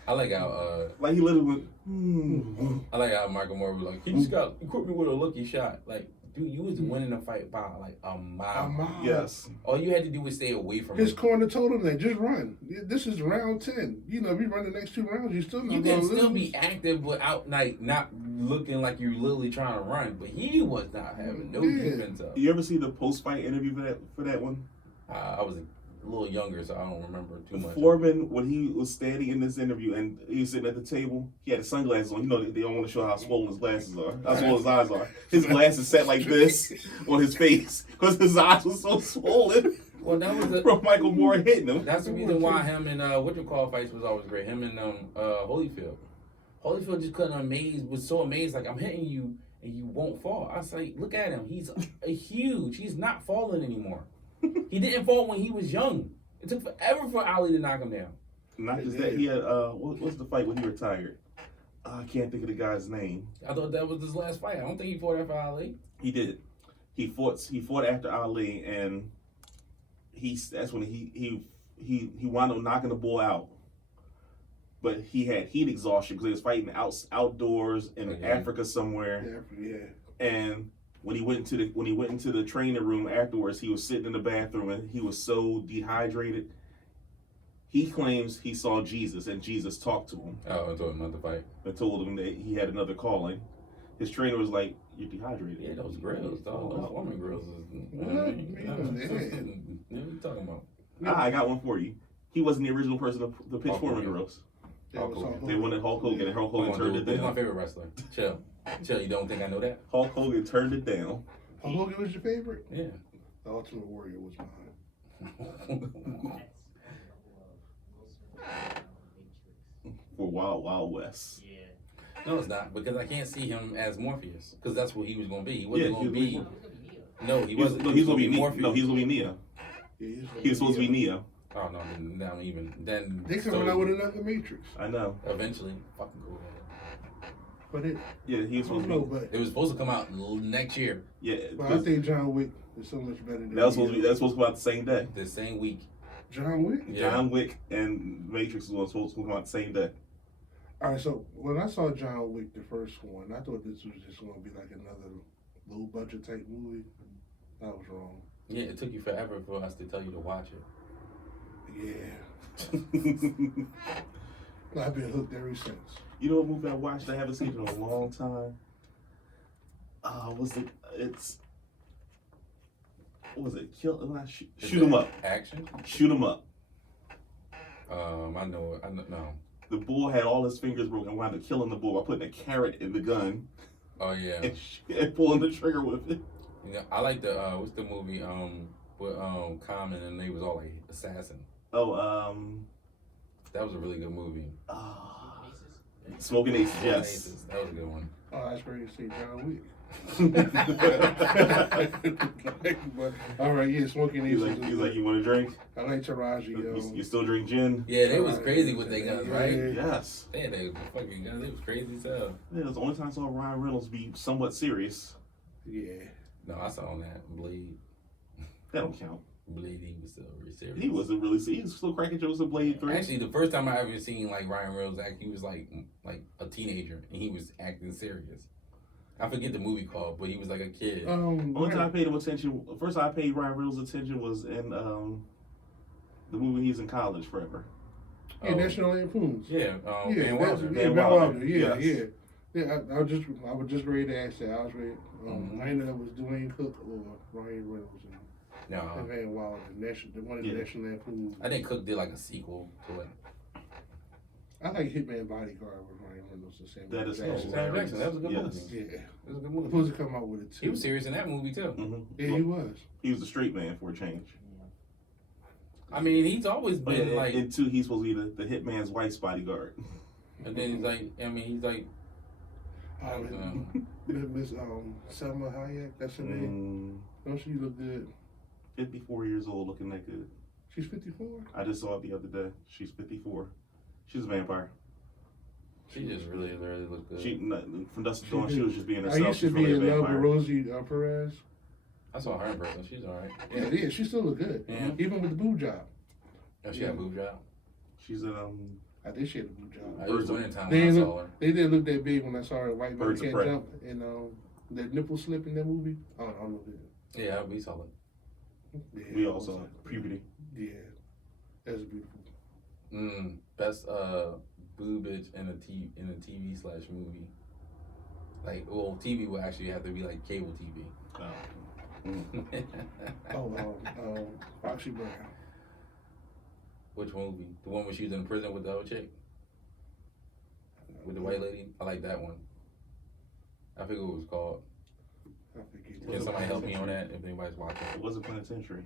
I like how like he literally went. I like how Michael Moore was like, he just got equipped me with a lucky shot. Like, dude, you was winning the fight by like a mile. Yes. All you had to do was stay away from his corner told him that just run. This is round 10. If you run the next 2 rounds, you still not gonna lose. You can still be active without like not looking like you're literally trying to run. But he was not having no defense up. You ever see the post-fight interview for that one? I was a little younger, so I don't remember too much. Foreman, when he was standing in this interview and he was sitting at the table, he had his sunglasses on. They don't want to show how swollen his glasses are, how swollen his eyes are. His glasses sat like this on his face because his eyes were so swollen. Well, that was from Michael Moore hitting him. That's the reason why him and fights was always great. Him and Holyfield. Holyfield just was so amazed, like, I'm hitting you and you won't fall. I was like, look at him. He's huge. He's not falling anymore. He didn't fall when he was young. It took forever for Ali to knock him down. Not just that, he had, what's the fight when he retired? I can't think of the guy's name. I thought that was his last fight. I don't think he fought after Ali. He did. He fought after Ali, and that's when he wound up knocking the bull out. But he had heat exhaustion because he was fighting outdoors in Africa somewhere. Yeah. And when he went into the training room afterwards, he was sitting in the bathroom and he was so dehydrated. He claims he saw Jesus and Jesus talked to him. Oh, I told him not to fight. And told him that he had another calling. His trainer was like, "You're dehydrated." Yeah, those grills, those Foreman grills. What are you talking about? I got one for you. He wasn't the original person to pitch Hulk Foreman Hogan. girls. That was Hulk They wanted Hulk Hogan, and Hulk Hogan Come on, turned dude. it Who's my down. favorite wrestler? Chill. You don't think I know that? Hulk Hogan turned it down. Hulk Hogan was your favorite? Yeah. The Ultimate Warrior was mine. For Wild Wild West. Yeah. No, it's not, because I can't see him as Morpheus, because that's what he was going to be. He wasn't going to be. It was gonna be Neo. No, he wasn't. No, he's gonna be Morpheus. No, he's gonna be Neo. Yeah, He was supposed to be Neo. Oh no, then not even. Then They coming out with another Matrix. I know. eventually. Fucking go ahead. But it, Yeah, he was I supposed don't to know, be. but, It was supposed to come out next year, Yeah, but I 'cause think John Wick is so much better than that was supposed to be. That's supposed to come out the same day. the same week. John Wick? Yeah. John Wick and Matrix was supposed to come out the same day. All right, so when I saw John Wick, the first one, I thought this was just going to be like another low budget type movie. I was wrong. Yeah, it took you forever for us to tell you to watch it. Yeah. I've been hooked ever since. You know what movie I watched? I haven't seen it in a long time. It's what was it? Shoot 'em up. Action. Shoot 'em up. I know. No. The bull had all his fingers broken and wound up killing the bull by putting a carrot in the gun Oh yeah. and pulling the trigger with it. You know, I like the what's the movie with Common and they was all like assassin. Oh, That was a really good movie. Smoking Aces, yes. Aces. That was a good one. Oh, that's where you see John Wick. But, all right, yeah, Smoking He's Aces. like, you want a drink? I like Taraji. You still drink gin? Yeah, they was crazy with their guns, right? Yeah. Yes. Yeah, they fucking guns. It was crazy as hell. Yeah, it was the only time I saw Ryan Reynolds be somewhat serious. Yeah. No, I saw that Blade. That don't count. Blade, he was still really serious. He wasn't really serious. He was still cracking jokes in Blade 3. Actually, the first time I ever seen like Ryan Reynolds act, he was like a teenager and he was acting serious. I forget the movie called, but he was like a kid. Only time I paid him attention, first time I paid Ryan Reynolds attention was in the movie he's in college forever. Yeah, National Lampoons. Yeah, Yeah, Van Wilder. Yeah, Van Wilder. Yeah, Yes. yeah. I was just ready to ask that. I was ready. I didn't know it was Dwayne Cook or Ryan Reynolds and No, Van Wilder. The one of the National Lampoons. I think Cook did like a sequel to it. I like Hitman Bodyguard with Ryan Reynolds and Samuel That is Jackson. Samuel Jackson, that was a good Yes. movie. Yeah, It was a good I'm movie. supposed to come out with it too. He was serious in that movie too. Mm-hmm. Yeah, he was. He was a straight man for a change. I mean, he's always been like, And two, he's supposed to be the hitman's wife's bodyguard. and then he's like, I mean, he's like, Miss Selma Hayek. That's her name. Don't she look good? 54 years old, looking that good. She's 54. I just saw it the other day. She's 54. She's a vampire. she just really looked good. From dusk to dawn, she was just being I herself. used to She's be really a in love with vampire. Rosie Perez. I saw her in person. She's alright. Yeah, she still look good. Yeah. Even with the boob job. Oh, she had a boob job. She's I think she had a boob job. It was Birds of- winter time They when I didn't saw her. They didn't look that big when I saw her. White man Birds of can't Prey. jump and the nipple slip in that movie. I don't know. Yeah, we saw it. Yeah, we all saw puberty. Yeah, that's beautiful. Best boobage in a TV/movie. Like, well, TV would actually have to be like cable TV. Foxy Brown. Which movie? The one where she was in prison with the other chick? With the white lady? I like that one. I forget what it was called. I forget. Can somebody help me on that if anybody's watching? It wasn't penitentiary.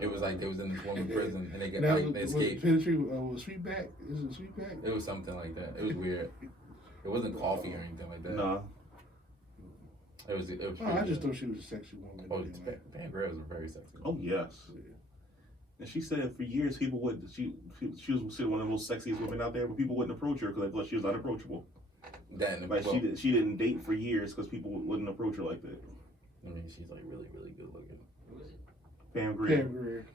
It was like they was in this woman prison and they got Now, like they escaped. was Sweetback? Is it Sweetback? It was something like that. It was weird. It wasn't coffee or anything like that. Nah. It was. Oh, I just thought she was a sexy woman. Oh, anyway. Van Gogh was a very sexy. Oh yes. And she said for years people would she was considered one of the most sexiest women out there, but people wouldn't approach her because they thought she was unapproachable. That and Like she didn't date for years because people wouldn't approach her like that. I mean, she's like really, really good looking. Who is it? Pam Grier, Pam Grier.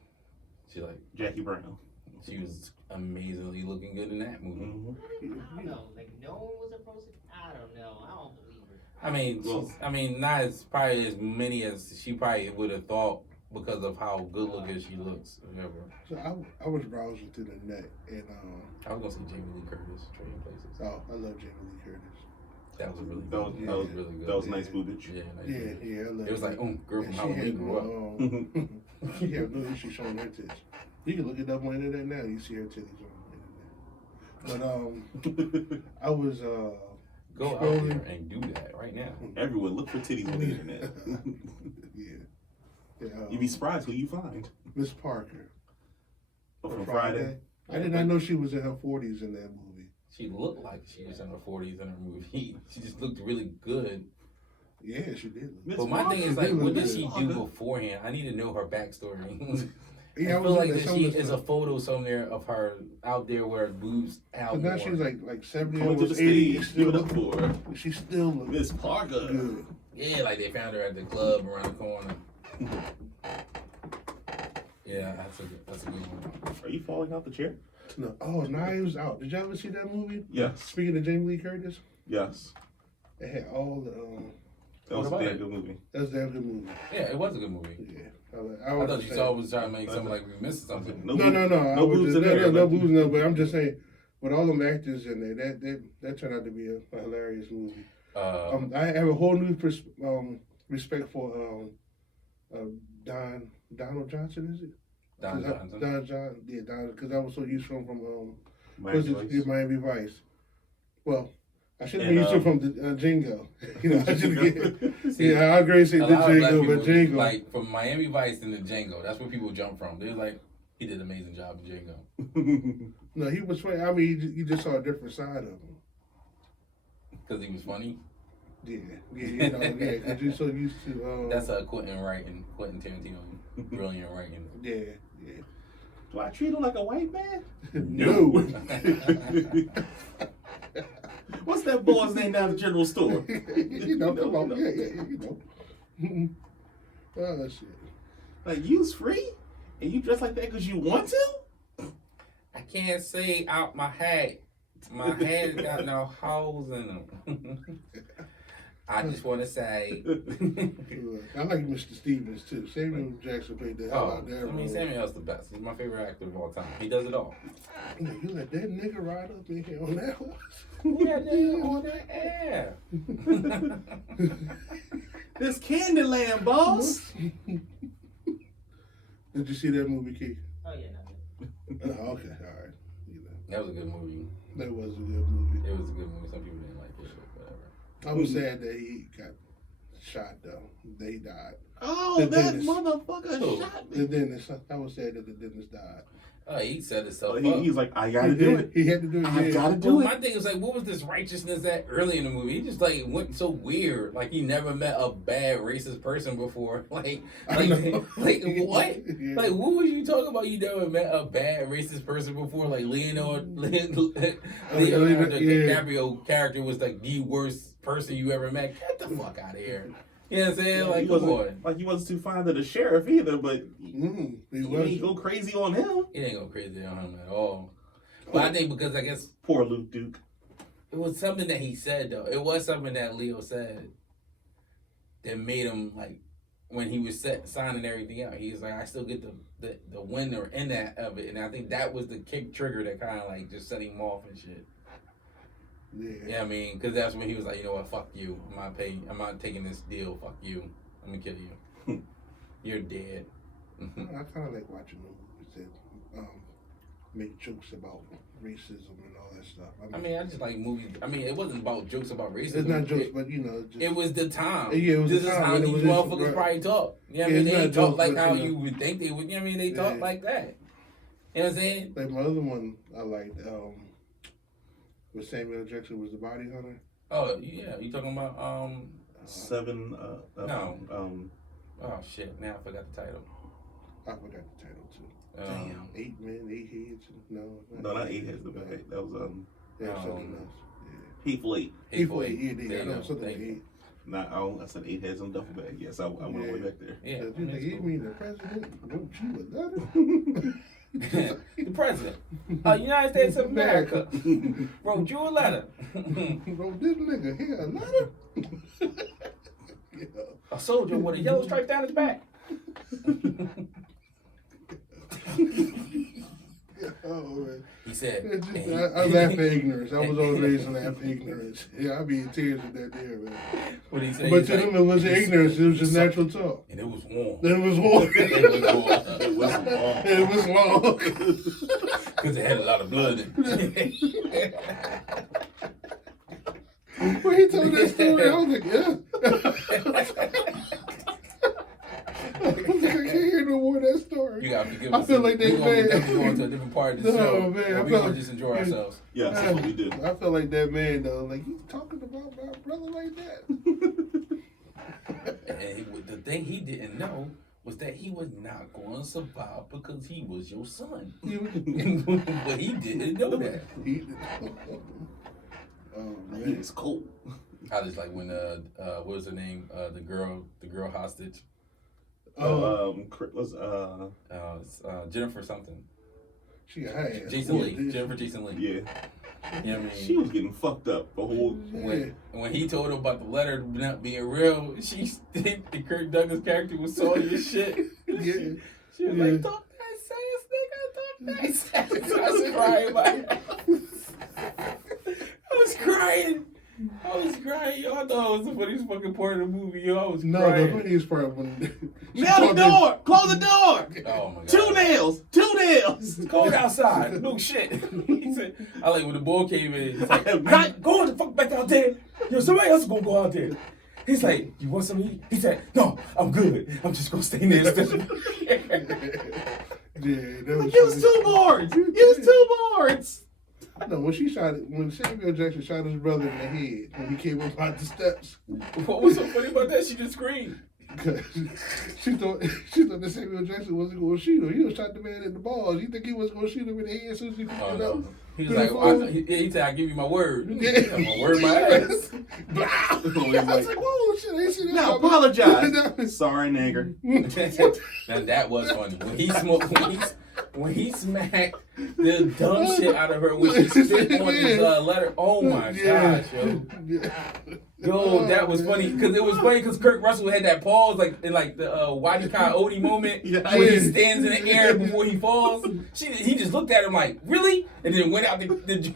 She like Jackie Brown. she was amazingly looking good in that movie. Mm-hmm. I don't know. Like no one was approaching. I don't know. I don't believe her. I mean, Well- I mean, not as probably as many as she probably would have thought because of how good looking she looks. Whatever. So I was browsing through the net and I was gonna say Jamie Lee Curtis, Trading Places. I love Jamie Lee Curtis. That was really That was, good. that was really good. That was nice boobage. Yeah, nice Yeah, boobage. I love It was like, girl from and she Halloween had grew up. she had no issue showing her tits. You can look it up on the internet now. You see her titties on the internet. But I was Go out there and do that right now. Everyone, look for titties on the internet. Yeah. You'd be surprised who you find. Miss Parker. From Friday. I did not know she was in her 40s in that movie. She looked like she was in her 40s in her movie. She just looked really good. Yeah, she did. But my thing is, like, what did she do beforehand? I need to know her backstory. Yeah, I feel like that she is a photo somewhere of her out there where her boobs out. So now she's like 70, Coming to almost the 80. stage, give it up for her. She still looks Miss Parker. good. Yeah, like they found her at the club around the corner. Yeah, that's a good one. Are you falling out the chair? No. Oh, Knives Out. Did y'all ever see that movie? Yes. Speaking of Jamie Lee Curtis, Yes. it had all the. That was a What about damn it? good movie. That was a damn good movie. Yeah, it was a good movie. Yeah. I thought you was trying to make something like we missed something. No. I No was boobs just, in there. no boobs, no. But I'm just saying, with all them actors in there, that turned out to be a hilarious movie. I have a whole new respect for Donald Johnson. Is it? Don Johnson. Don John. Yeah, Don. Because I was so used to him from Miami Vice. Vice. Well, I should have And, been used to him from the Django. You know, I should have. See, Yeah, I agree. Say a the lot of black Django, but people, Django. like from Miami Vice and the Django, that's where people jump from. They're like, he did an amazing job in Django No, he was funny. I mean, you just saw a different side of him. because he was funny. Yeah, because you're so used to. That's Quentin Tarantino, brilliant writing. Yeah. Do I treat him like a white man? No. What's that boy's name down at the general store? You know, come on. Yeah, you know. Oh, shit. Like, you's free? And you dress like that because you want to? I can't say out my hat. My hat got no holes in them. I just want to say. I like Mr. Stevens, too. Samuel Jackson played the hell out of that I mean, role. Samuel's the best. He's my favorite actor of all time. He does it all. You let that nigga ride up in here on that horse? Who that nigga on that air? This Candyland, boss. Did you see that movie, Keith? Oh yeah, not good. Oh, okay, all right. You know, That was a good movie. that was a good movie. It was a good movie. Some people didn't like it, but whatever. I was sad that he got shot, though. That he died. Oh, The that dentist. motherfucker Who? shot me. The dentist. I was sad that the dentist died. He set himself Oh, up. he's like, I gotta do it. He had to do it. I yeah. gotta Well, do my it. thing was like, what was this righteousness that early in the movie? He just like went so weird. Like he never met a bad racist person before. Like I know. like what? Yeah. Like what was you talking about? You never met a bad racist person before? Like Leonardo DiCaprio character was like the worst person you ever met. Get the fuck out of here. You know what I'm saying? Like he come wasn't, on. like he wasn't too fond of the sheriff either, but He you was. ain't go crazy on him. It ain't go crazy on him at all. But I think because I guess Poor Luke Duke. it was something that he said though. It was something that Leo said that made him like when he was signing everything out. He was like, I still get the winner in that of it, and I think that was the kick trigger that kind of like just set him off and shit. Yeah. Yeah, I mean, because that's when he was like, you know what, fuck you. I'm not taking this deal. Fuck you. I'm gonna kill you. You're dead. I kind of like watching movies that make jokes about racism and all that stuff. I mean, I just like movies. I mean, it wasn't about jokes about racism. It's not jokes, but you know, just, It was the time. Yeah, it was this the is time how when it these was motherfuckers right. probably talk. You know what I Yeah, mean? it's They not ain't talk jokes, like but, how you know. you would think they would. You know what I mean? They talk Yeah. like that. You know what I'm saying? like my other one I liked with Samuel Jackson was The Body Hunter. Oh yeah, you talking about Seven. No. Oh shit! Now I forgot the title. I forgot the title too. Damn. 8 Men, 8 Heads. No, Not Eight Heads. The bad. That was Yeah, No. something else. Hateful Eight. Hateful Eight. Yeah, There I you know go. something Thank like you. 8. I said 8 heads on duffel bag. Yes, I went way back there. Yeah, So I mean, you it's mean the president wrote you a letter? cool. The president of the United States of America wrote you a letter. Wrote this nigga here a letter? Yeah. A soldier with a yellow stripe down his back. Oh man. He said, It's just, I laugh at ignorance. I was always raised to laugh at ignorance. Yeah, I'd be in tears with that there, man. what did he say? But to them, it wasn't ignorance. It was just natural talk. And it was warm. It was warm. It was warm. It was long. It was long. Because it had a lot of blood in it. When he told that story, I was like, yeah. I can't hear no more of that story. You gotta forgive I us. feel like they We're mad. going to a different part of the No, show. man, We're I feel going like- to just enjoy ourselves. Yeah, that's what we do. I feel like that man though. Like you talking about my brother like that. And the thing he didn't know was that he was not going to survive because he was your son. But he didn't know that. Oh He man. was cold. I just like when what was her name? The girl hostage. Jennifer something. She got her ass. Jason whooped. Lee. Jennifer Jason Lee. Yeah. You know what I mean? She was getting fucked up the whole. When he told her about the letter not being real, the Kirk Douglas character was salty as shit. Yeah. She was like, "Talk that sass, nigga, talk that sass." I was crying, man. I was crying. Yo, I thought it was the funniest fucking part of the movie. Yo, I was No, crying. the funniest part when Nail the door! Close the door! Oh my god. 2 nails! 2 nails! It's cold outside. No shit. He said, I like when the boy came in. He's like, I'm not going the fuck back out there. Yo, somebody else is gonna go out there. He's like, you want some to eat? He said, no, I'm good. I'm just gonna stay in there. Yeah, that was Use 2 boards! Use 2 boards! No, when Samuel Jackson shot his brother in the head when he came up out the steps, What was so funny about that? She just screamed. because she thought that Samuel Jackson wasn't going to shoot him. He was shot the man in the balls. You think he was going to shoot him in the head as soon as he picked Oh, it no. up? He to was the like, phone? he said, I give you my word. Yeah. I'm gonna word my ass. Blah! I was like, whoa, shit, I ain't seen that. Now coming. apologize. Sorry, nigger. Now that was funny. When he smoked, when he smacked the dumb shit out of her when she spit on his letter. Oh my gosh, yo. Yo, that was funny because it was funny because Kurt Russell had that pause like in like the Waddy Coyote moment where he stands in the air before he falls. He just looked at him like, really? And then went out the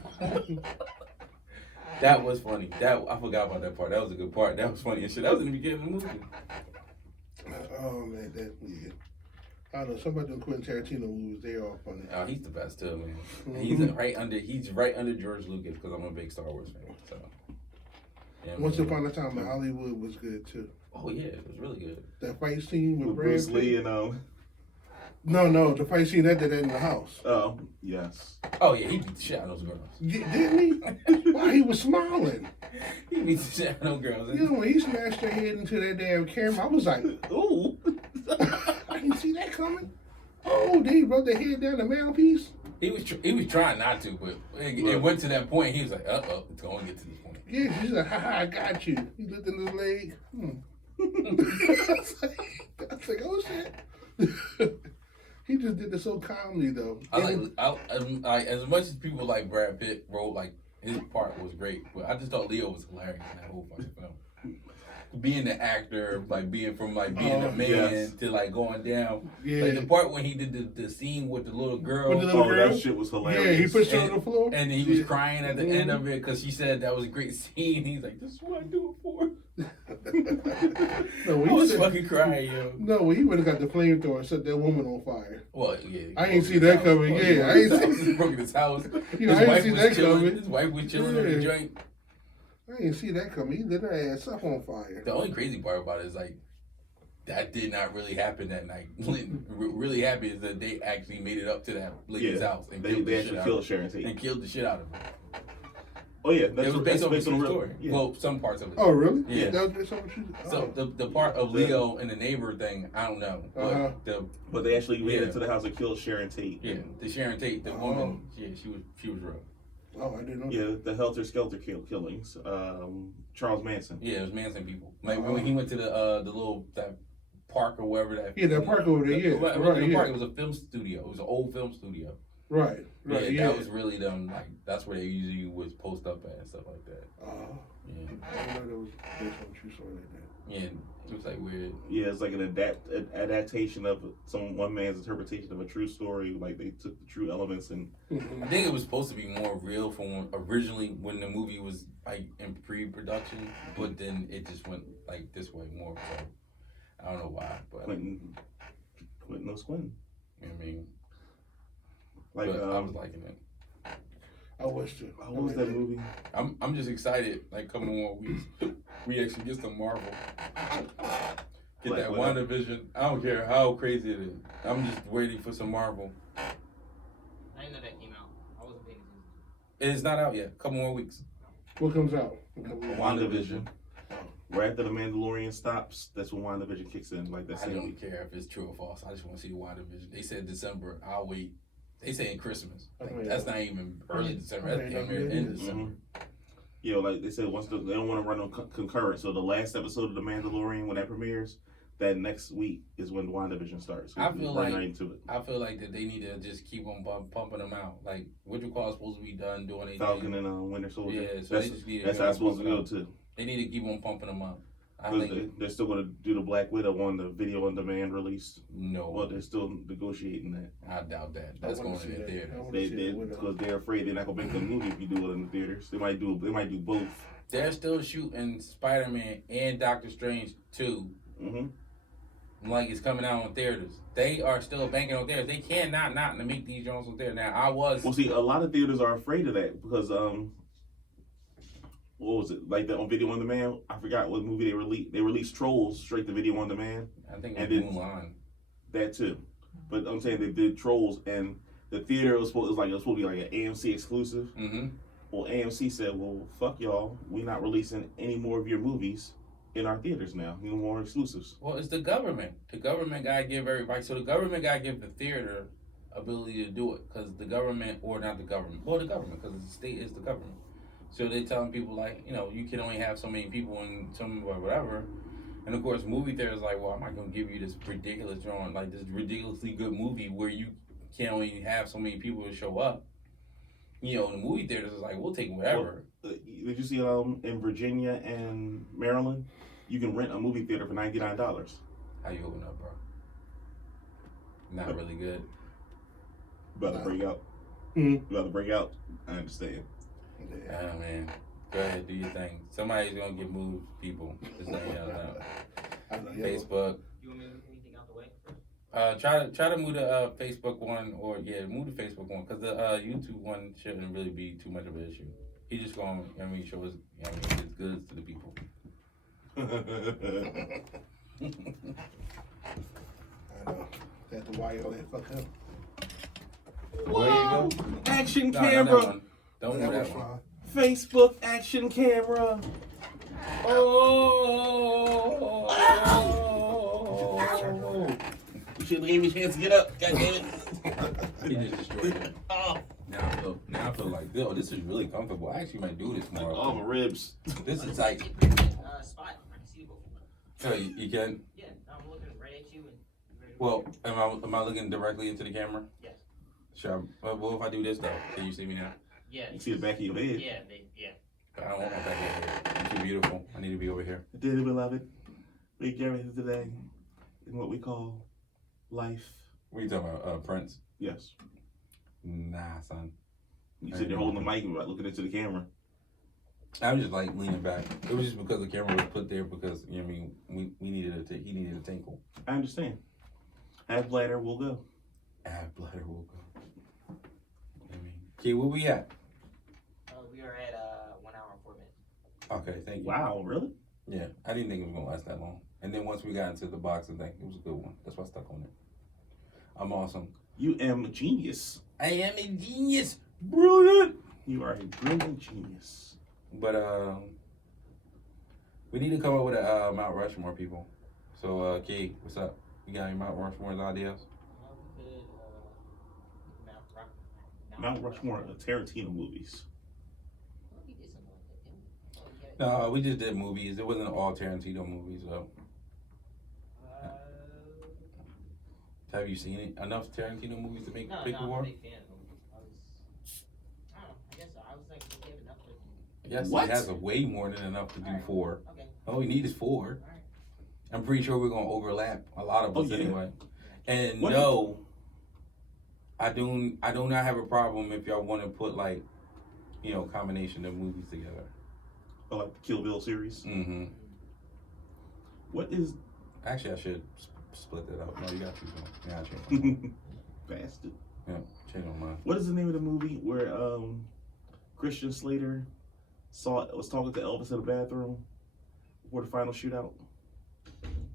That was funny. I forgot about that part. That was a good part. That was funny and shit. That was in the beginning of the movie. Oh man, yeah. I don't know. Some of them Quentin Tarantino movies, they all funny. Oh, he's the best too, man. And he's right under George Lucas because I'm a big Star Wars fan. So. Yeah, Once man. Upon a Time in Hollywood was good too. Oh yeah, it was really good. That fight scene with With Brad Bruce Pitt. Lee and No, the fight scene that did that in the house. oh, yes. Oh yeah, he beat the shit out of those girls. Didn't he? Why he was smiling? He beat the shit out of those girls. You know when he smashed her head into that damn camera, I was like, Ooh. I didn't see that coming. Oh, did he rub the head down the mouthpiece? He was trying not to, but it went to that point. He was like, it's going to get to this point. Yeah, she's like, haha, I got you. He looked in his leg. I was like, oh shit. He just did it so calmly though. I as much as people like Brad Pitt wrote, like his part was great, but I just thought Leo was hilarious in that whole fucking film. Being the actor, like being from like being the man yes. to like going down. Yeah. Like the part when he did the scene with the little girl. With the little Oh, girl? that shit was Yeah, hilarious. he pushed her on the floor. And he was Yeah. crying at the end of it because she said that was a great scene. He's like, "This is what I do it for." No, when I was said, fucking crying, yo. no, when he would have got the flamethrower and set that woman on fire. Well, yeah. I ain't see that coming. Yeah, I ain't see. He broke his house. Yeah, I ain't see that chilling. coming. His wife was chilling on the Yeah. joint. I didn't see that coming. He lit her ass up on fire. The only crazy part about it is like that did not really happen that night. Really happy is that they actually made it up to that lady's house and They killed the shit actually out killed of her. Sharon Tate. And killed the shit out of her. Oh yeah, It was based on a true real story. Yeah. Well, some parts of it. Oh, really? Yeah. That was based on what you. So the part of Leo and the neighbor thing, I don't know. Uh-huh. But But they actually made Yeah. it to the house and killed Sharon Tate. the Sharon Tate, the woman, yeah, she was real. Oh, I didn't know. Yeah, the Helter Skelter killings. Charles Manson. Yeah, it was Manson people. Like when he went to the little that park or wherever that. Yeah, that park over there. Yeah, It wasn't right. a Yeah. park. It was a film studio. It was an old film studio. Right. Right. Yeah. That was really them. Like that's where they usually was post up at and stuff like that. Oh, Yeah, I didn't know that was based on a true story like that. yeah. It was like weird. Yeah, it's like an adaptation of one man's interpretation of a true story. Like they took the true elements and I think it was supposed to be more real from originally when the movie was like in pre-production, but then it just went like this way more. So I don't know why, but Quentin knows Quentin. I mean, Like but I was liking it. I watched it. what was that movie? I'm just excited. Like, come on, we actually get some Marvel. Get Like that what? WandaVision. I don't care how crazy it is. I'm just waiting for some Marvel. I didn't know that came out. I wasn't paying attention. It's not out yet. Couple more weeks. What comes out? What comes out? WandaVision. Right after the Mandalorian stops, that's when WandaVision kicks in. Like that I same don't week. care if it's true or false. I just want to see WandaVision. They said December. I'll wait. They saying Christmas. Like, Oh, yeah. that's not even early December. That's yeah, damn yeah, near it end is. December. Yeah, like they said, they don't want to run on concurrent. So the last episode of the Mandalorian, when that premieres, that next week is when WandaVision starts. So I feel like right into it. I feel like that they need to just keep on pumping them out. Like what you call supposed to be done doing a Falcon and Winter Soldier. Yeah, so they just need to that's go how it's supposed to pump it go up. too. They need to keep on pumping them up. I Because think they're still going to do the Black Widow on the video on demand release. no. Well, they're still negotiating that. I doubt that. I That's wanna going see in the that. theater. I wanna see that Widow. Because they're afraid they're not going to make the movie if you do it in the theaters. They might do both. They're still shooting Spider-Man and Doctor Strange 2. Mm-hmm. Like it's coming out on theaters. They are still banking on theaters. They cannot not make these Jones on theaters. Now Well, see, a lot of theaters are afraid of that because what was it like that on video on demand? I forgot what movie they released. They released Trolls straight to video on demand. I think and it's then- Mulan. That too, but I'm saying they did Trolls and the theater was supposed to be like an AMC exclusive. Mm-hmm. Well, AMC said, "Well, fuck y'all. We're not releasing any more of your movies in our theaters now. No more exclusives." Well, it's the government. The government gotta give everybody. So the government gotta give the theater ability to do it because the government, or not the government, well, the government, because the state is the government. So they're telling people like, you can only have so many people in some or whatever. And of course, movie theaters like, well, I'm not gonna give you this ridiculous drawing, like this ridiculously good movie where you can only have so many people to show up. The movie theaters is like, we'll take whatever. Did you see in Virginia and Maryland, you can rent a movie theater for $99. How you open up, bro? Not really good. About to break out. Mm-hmm. About to break out. I understand. Yeah. Oh man, go ahead, do your thing. Somebody's gonna get moved, people. Just letting y'all know. I know, yeah. Facebook. You want me to move anything out the way first? Try to move the Facebook one, or move the Facebook one, because the YouTube one shouldn't really be too much of an issue. He just gonna, show us, his goods to the people. I know. Had to wire all that fuck up. Wow! Action No, not that camera. one. Don't do was that one. fine. Facebook action camera. Oh! You should give me a chance to get up. God damn it. He just destroyed it. Oh, Now I feel like, yo, this is really comfortable. I actually might do this more. all my ribs. This is like, Spot. I can see you before. so you can. Yeah, I'm looking right at you and you're ready to Well, am I looking directly into the camera? Yes. Sure. Well, if I do this though, can you see me now? Yeah. You see the back of your head. Yeah, I don't want my back here. I'm too beautiful. I need to be over here. Dearly beloved, we gather today in what we call life. What are you talking about? Prince? Yes. Nah, son. You sit there holding the mic and looking into the camera. I was just like leaning back. It was just because the camera was put there because we needed he needed a tinkle. I understand. Have bladder, we'll go. Ab bladder will go. Okay, where we at? we are at 1 hour and 4 minutes. Okay, thank you. Wow, really? Yeah, I didn't think it was gonna last that long. And then once we got into the boxing thing, it was a good one. That's why I stuck on it. I'm awesome. You am a genius. I am a genius. Brilliant. You are a brilliant genius. But we need to come up with a Mount Rushmore, people. So Key, what's up? You got any Mount Rushmore's ideas? We could Mount Rushmore of Tarantino movies. Well, we did something like that, didn't we? No, we just did movies. It wasn't all Tarantino movies, though. Have you seen it? Enough Tarantino movies to make No, pick I'm a war? big fan of them. I don't know. I guess so. I was like, we have enough to. Yes, What? he has a way more than enough to do Alright. 4. Okay. All we need is 4. Alright. I'm pretty sure we're gonna overlap a lot of us yeah. anyway. And What no, I do not have a problem if y'all want to put like, combination of movies together. Oh, like the Kill Bill series. Mm-hmm. What is Actually, I should split that up. No, you got to choose one. Yeah, I change my mind. bastard? Yeah, change my mind. What is the name of the movie where Christian Slater was talking to Elvis in the bathroom before the final shootout?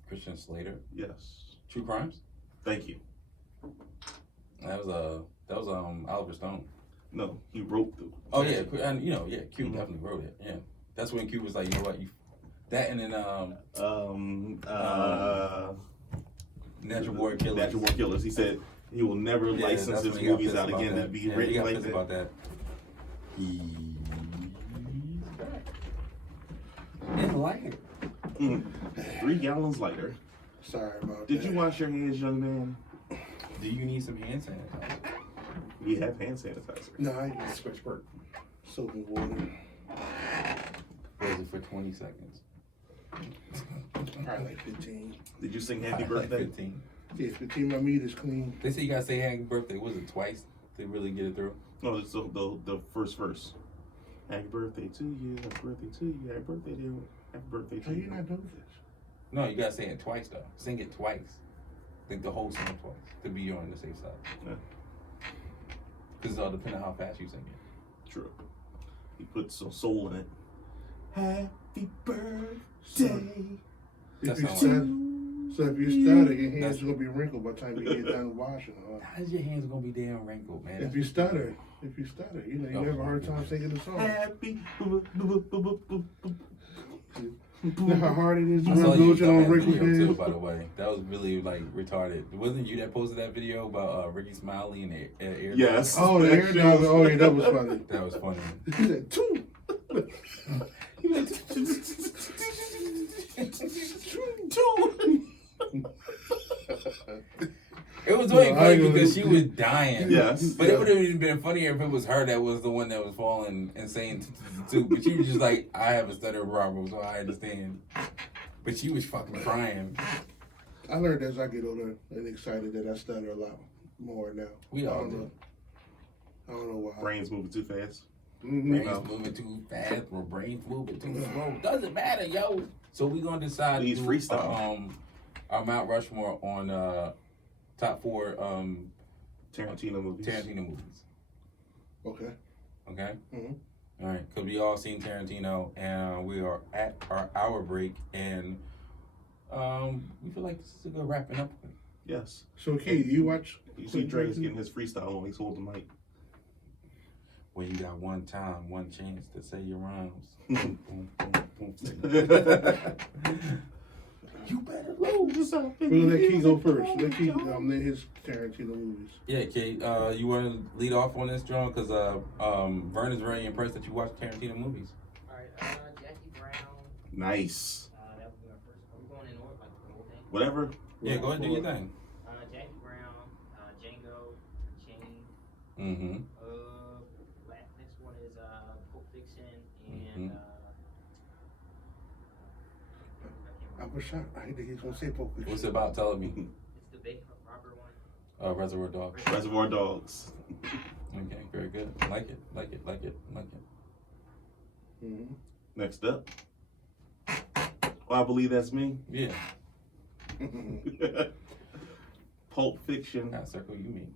Christian Slater. Yes. True Crimes. Thank you. That was Oliver Stone. No, he wrote the. Oh yeah, and Q Mhm. definitely wrote it. Yeah, that's when Q was like, you know what, that and then Natural Born Killers. Natural Born Killers. He said he will never license that's his when he got movies pissed out about again that. and be He written got like pissed that. about that. He's back. And lighter. 3 gallons lighter. Sorry about Did that. you wash your hands, young man? Do you need some hand sanitizer? We have hand sanitizer. No, I use soap and water. Or is it for 20 seconds? Probably like 15. Did you sing Happy Like Birthday? 15. Yeah, 15, my meat is clean. They say you gotta say happy birthday. Was it twice to really get it through? No, it's the first verse. Happy birthday to you. Happy birthday to you. Happy birthday to you. Happy birthday How to you you. not know this? No, you gotta say it twice though. Sing it twice. Like the whole song twice to be on the safe side. Yeah. Because it all depends on how fast you sing it. True. He put some soul in it. Happy birthday. That's If you not stutter, so if you stutter, your hands That's- are gonna be wrinkled by the time you get done washing. How's your hands gonna be damn wrinkled, man? If you stutter, you know, you Oh, never heard Tom singing the song. Happy. You know how hard it is to I saw rub you lotion on on that wrinkled video too, hands? by the way. That was really like retarded. Wasn't you that posted that video about Ricky Smiley and the air? Yes. Oh, the hair dog. Oh, yeah, that was funny. That was funny. He said, two. It was only No, I funny ain't because gonna- she was dying. Yes. But it would have even been funnier if it was her that was the one that was falling and saying two. But she was just like, I have a stutter problem, so I understand. But she was fucking crying. I learned as I get older and excited that I stutter a lot more now. We all I don't do. know. I don't know why. Brain's moving too fast. Mhm. Brains moving too fast or brains moving too slow. Doesn't matter, yo. So we gonna decide Please to do, freestyle. our Mount Rushmore on top 4 Tarantino movies. Tarantino movies. Okay. Okay. Mhm. All right, because we all seen Tarantino, and we are at our hour break, and we feel like this is a good wrapping up point. Yes. So, Kate, you watch? You see Dre's getting his freestyle on. He's holding the mic. Where you got one time, one chance to say your rhymes. Boom, boom, boom, boom. You better lose. We'll let Key go first. Let Key name his Tarantino movies. Yeah, Kate, you want to lead off on this, John? Because Vern is very impressed that you watch Tarantino movies. Alright, Jackie Brown. Nice. That would be our first. Are we going in order, like the whole thing? Whatever. Yeah, go ahead and do your thing. Jackie Brown, Django, Chain. Mm-hmm. Next one is Pulp Fiction and I wish I think he's gonna say Pulp Fiction. What's it about? Tell me. it's the big robber one. Reservoir Dogs. Reservoir Dogs. Okay, very good. Like it. Mm-hmm. Next up. Oh, I believe that's me. Yeah. Pulp Fiction. That circle you mean.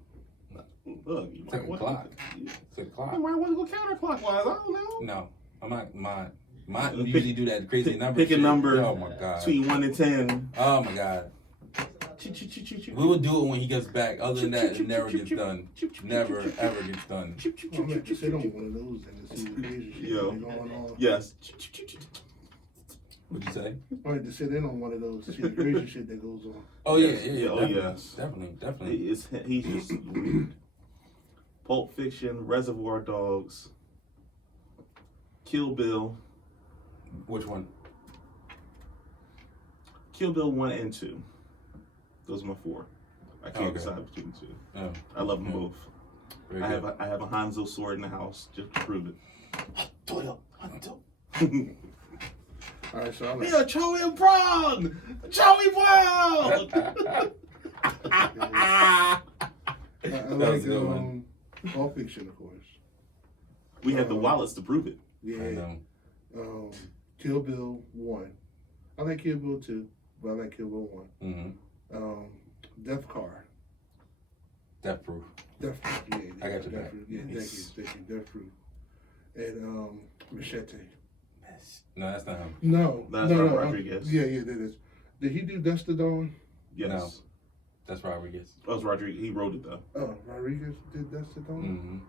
Look, you It's like a clock. It's a clock. You might want to go counterclockwise. I don't know. No, I'm not. Mine Pick- usually do that crazy number. Pick a shit. number Oh my god. between 1 and 10. Oh my god. We will do it when he gets back. Other than that, it never gets done. Never ever gets done. I'm gonna have to sit on one of those and see the crazy shit Yo. that's going on. Yes. What'd you say? I had to sit in on one of those to see the crazy shit that goes on. Oh yeah, Yes. yeah. Oh, Definitely, yes. Definitely. He's just weird. Pulp Fiction, Reservoir Dogs, Kill Bill. Which one? Kill Bill 1 and 2. Those are my 4. I can't Okay. decide between the 2. Oh, I love them Yeah. both. very I good. have a Hanzo sword in the house just to prove it. All right, so I like. Yeah, Joey Brown. Joey Brown. I That was like a good one. Pulp Fiction, of course. We had the wallets to prove it. I Yeah. know. Kill Bill 1. I like Kill Bill 2, but I like Kill Bill 1. Mm-hmm. Death Car. Death Proof. Death Proof, yeah. I got your Death back. Proof, yeah, Yes. thank you, Death Proof. And Machete. No, that's not him. No, That's no, Robert no. Rodriguez. Yeah, that is. Did he do Dust to Dawn? Yes. No. That's Rodriguez. That was Rodriguez. He wrote it though. Oh, Rodriguez did Dust to Dawn?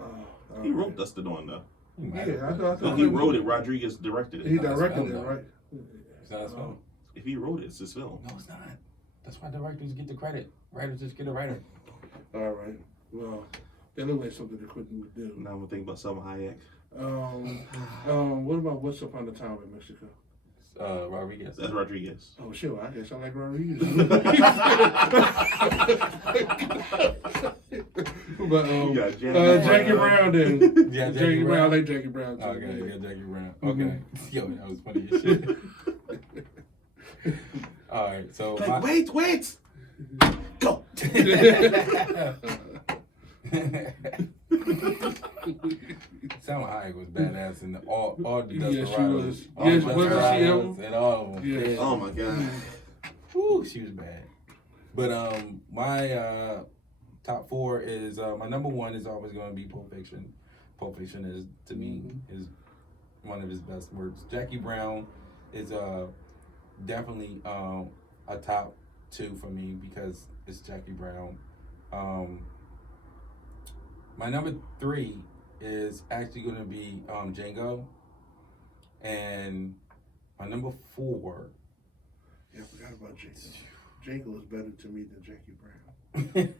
Mm-hmm. He wrote Dust to Dawn though. Yeah, I thought No, he wrote it. Rodriguez directed He it. directed film, it, though. right? It's not his film. If he wrote it, it's his film. No, it's not. That's why directors get the credit. Writers just get a writer. All right. Well, that looks like something they couldn't do. Now I'm thinking about Selma Hayek. What about What's Upon a Time in Mexico? Rodriguez. That's Rodriguez. Oh, sure. I guess I like Rodriguez. But You got Jackie Jackie Brown. Brown then. Yeah, Jackie Brown. I like Jackie Brown too. Okay, yeah, Jackie Brown. Mhm. Okay. Yo, that was funny as shit. All right, so Like, wait. Go. Salma Hayek was badass in all the Yes, she Desperados. was. All Yes, the wasn't she Desperados and all of them. Yes. Yeah. Oh my god. Woo, she was bad. But my top four is my number one is always going to be Pulp Fiction. Pulp Fiction is to me is one of his best works. Jackie Brown is definitely a top two for me because it's Jackie Brown. My number three is actually going to be Django, and my number four. Yeah, I forgot about Django. Django is better to me than Jackie Brown.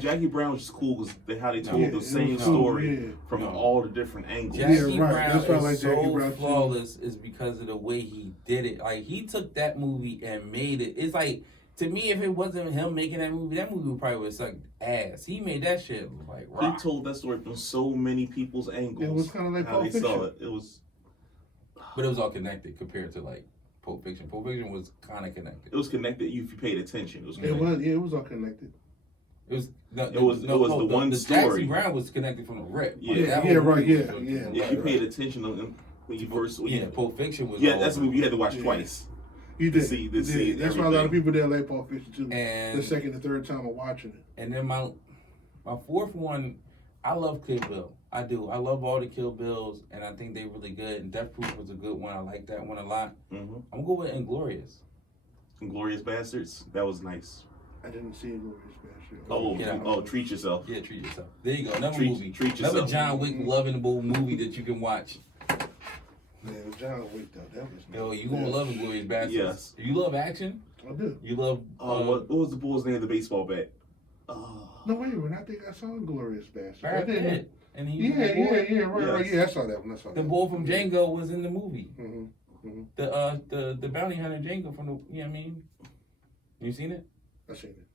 Jackie Brown was just cool because how they told Yeah, the it same was cool, story yeah. from No. all the different angles. Jackie Yeah, right. Brown That's why I is like Jackie so Brown, too. flawless is because of the way he did it. Like, he took that movie and made it. It's like, to me, if it wasn't him making that movie would probably would suck ass. He made that shit look like rock. He told that story from so many people's angles. It was kind of like how Pulp they saw Fiction. it. It was But it was all connected compared to, like, Pulp Fiction. Pulp Fiction was kind of connected. connected if you paid attention. It was It connected. was, yeah, it was all connected. It was the one story. Jackie Brown was connected from the rip. Yeah. Like, that Yeah, whole right, movie yeah, was- yeah. If you paid attention when you first Yeah, Pulp Fiction was yeah, all that's a over. movie you had to watch Yeah. twice. You To did. see- You to did. see That's why a lot of everything. people didn't like Pulp Fiction too. And The second and third time of watching it. And then my fourth one, I love Kill Bill. I do. I love all the Kill Bills, and I think they're really good. And Death Proof was a good one. I like that one a lot. Mm-hmm. I'm going with Inglourious. Inglorious Bastards. That was nice. I didn't see Glorious Bastard. Oh, Yeah. treat yourself. Yeah, treat yourself. There you go. Another Treat- movie. treat Another yourself. John Wick lovable movie that you can watch. Man, John Wick though, that was. Yo, you gonna love Inglourious Bastards. Yes. You love action. I do. You love. What was the bull's name of the baseball bat? No, wait a minute. I think I saw Glorious Bastard. I Brad didn't. Pitt. And he Yeah, right. Yes. Yeah, I saw that one. I saw that The one. boy from Django was in the movie. Mm-hmm. The bounty hunter Django from the. You know what I mean? You seen it? I seen it.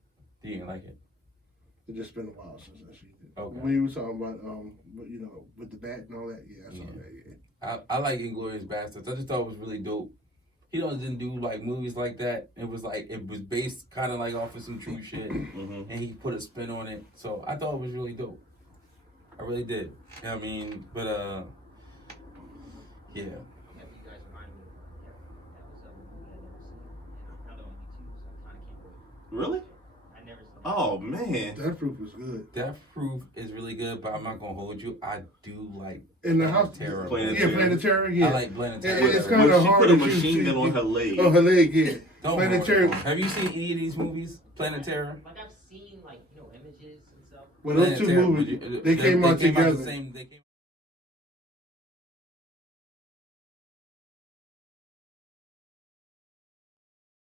You didn't like it? It's just been a while since I seen it. Okay. When you were talking about with the bat and all that, yeah, I saw Yeah. that. Yeah. I like Inglourious Bastards. I just thought it was really dope. He doesn't do like movies like that. It was based kind of like off of some true shit, Mm-hmm. and he put a spin on it. So I thought it was really dope. I really did. I mean, but yeah. Yeah, you guys remind me of that was a movie I never seen. Now they're on YouTube, so I kind of can't wait. Really? I never seen that. Oh man. That proof was good. Death Proof is really good, but I'm not gonna hold you. I do like In the house, Terror. Planet yeah, Planetary, yeah. I like Planet Yeah, Terror. it's When kinda she hard put a to choose machine gun two. on her leg. Oh, her leg, yeah. Don't Planetary. worry. Have you seen any of these movies? Planet Terror. Like I've seen images and stuff. Well, those two Planet Terror, movies, but they came out the together. same. They came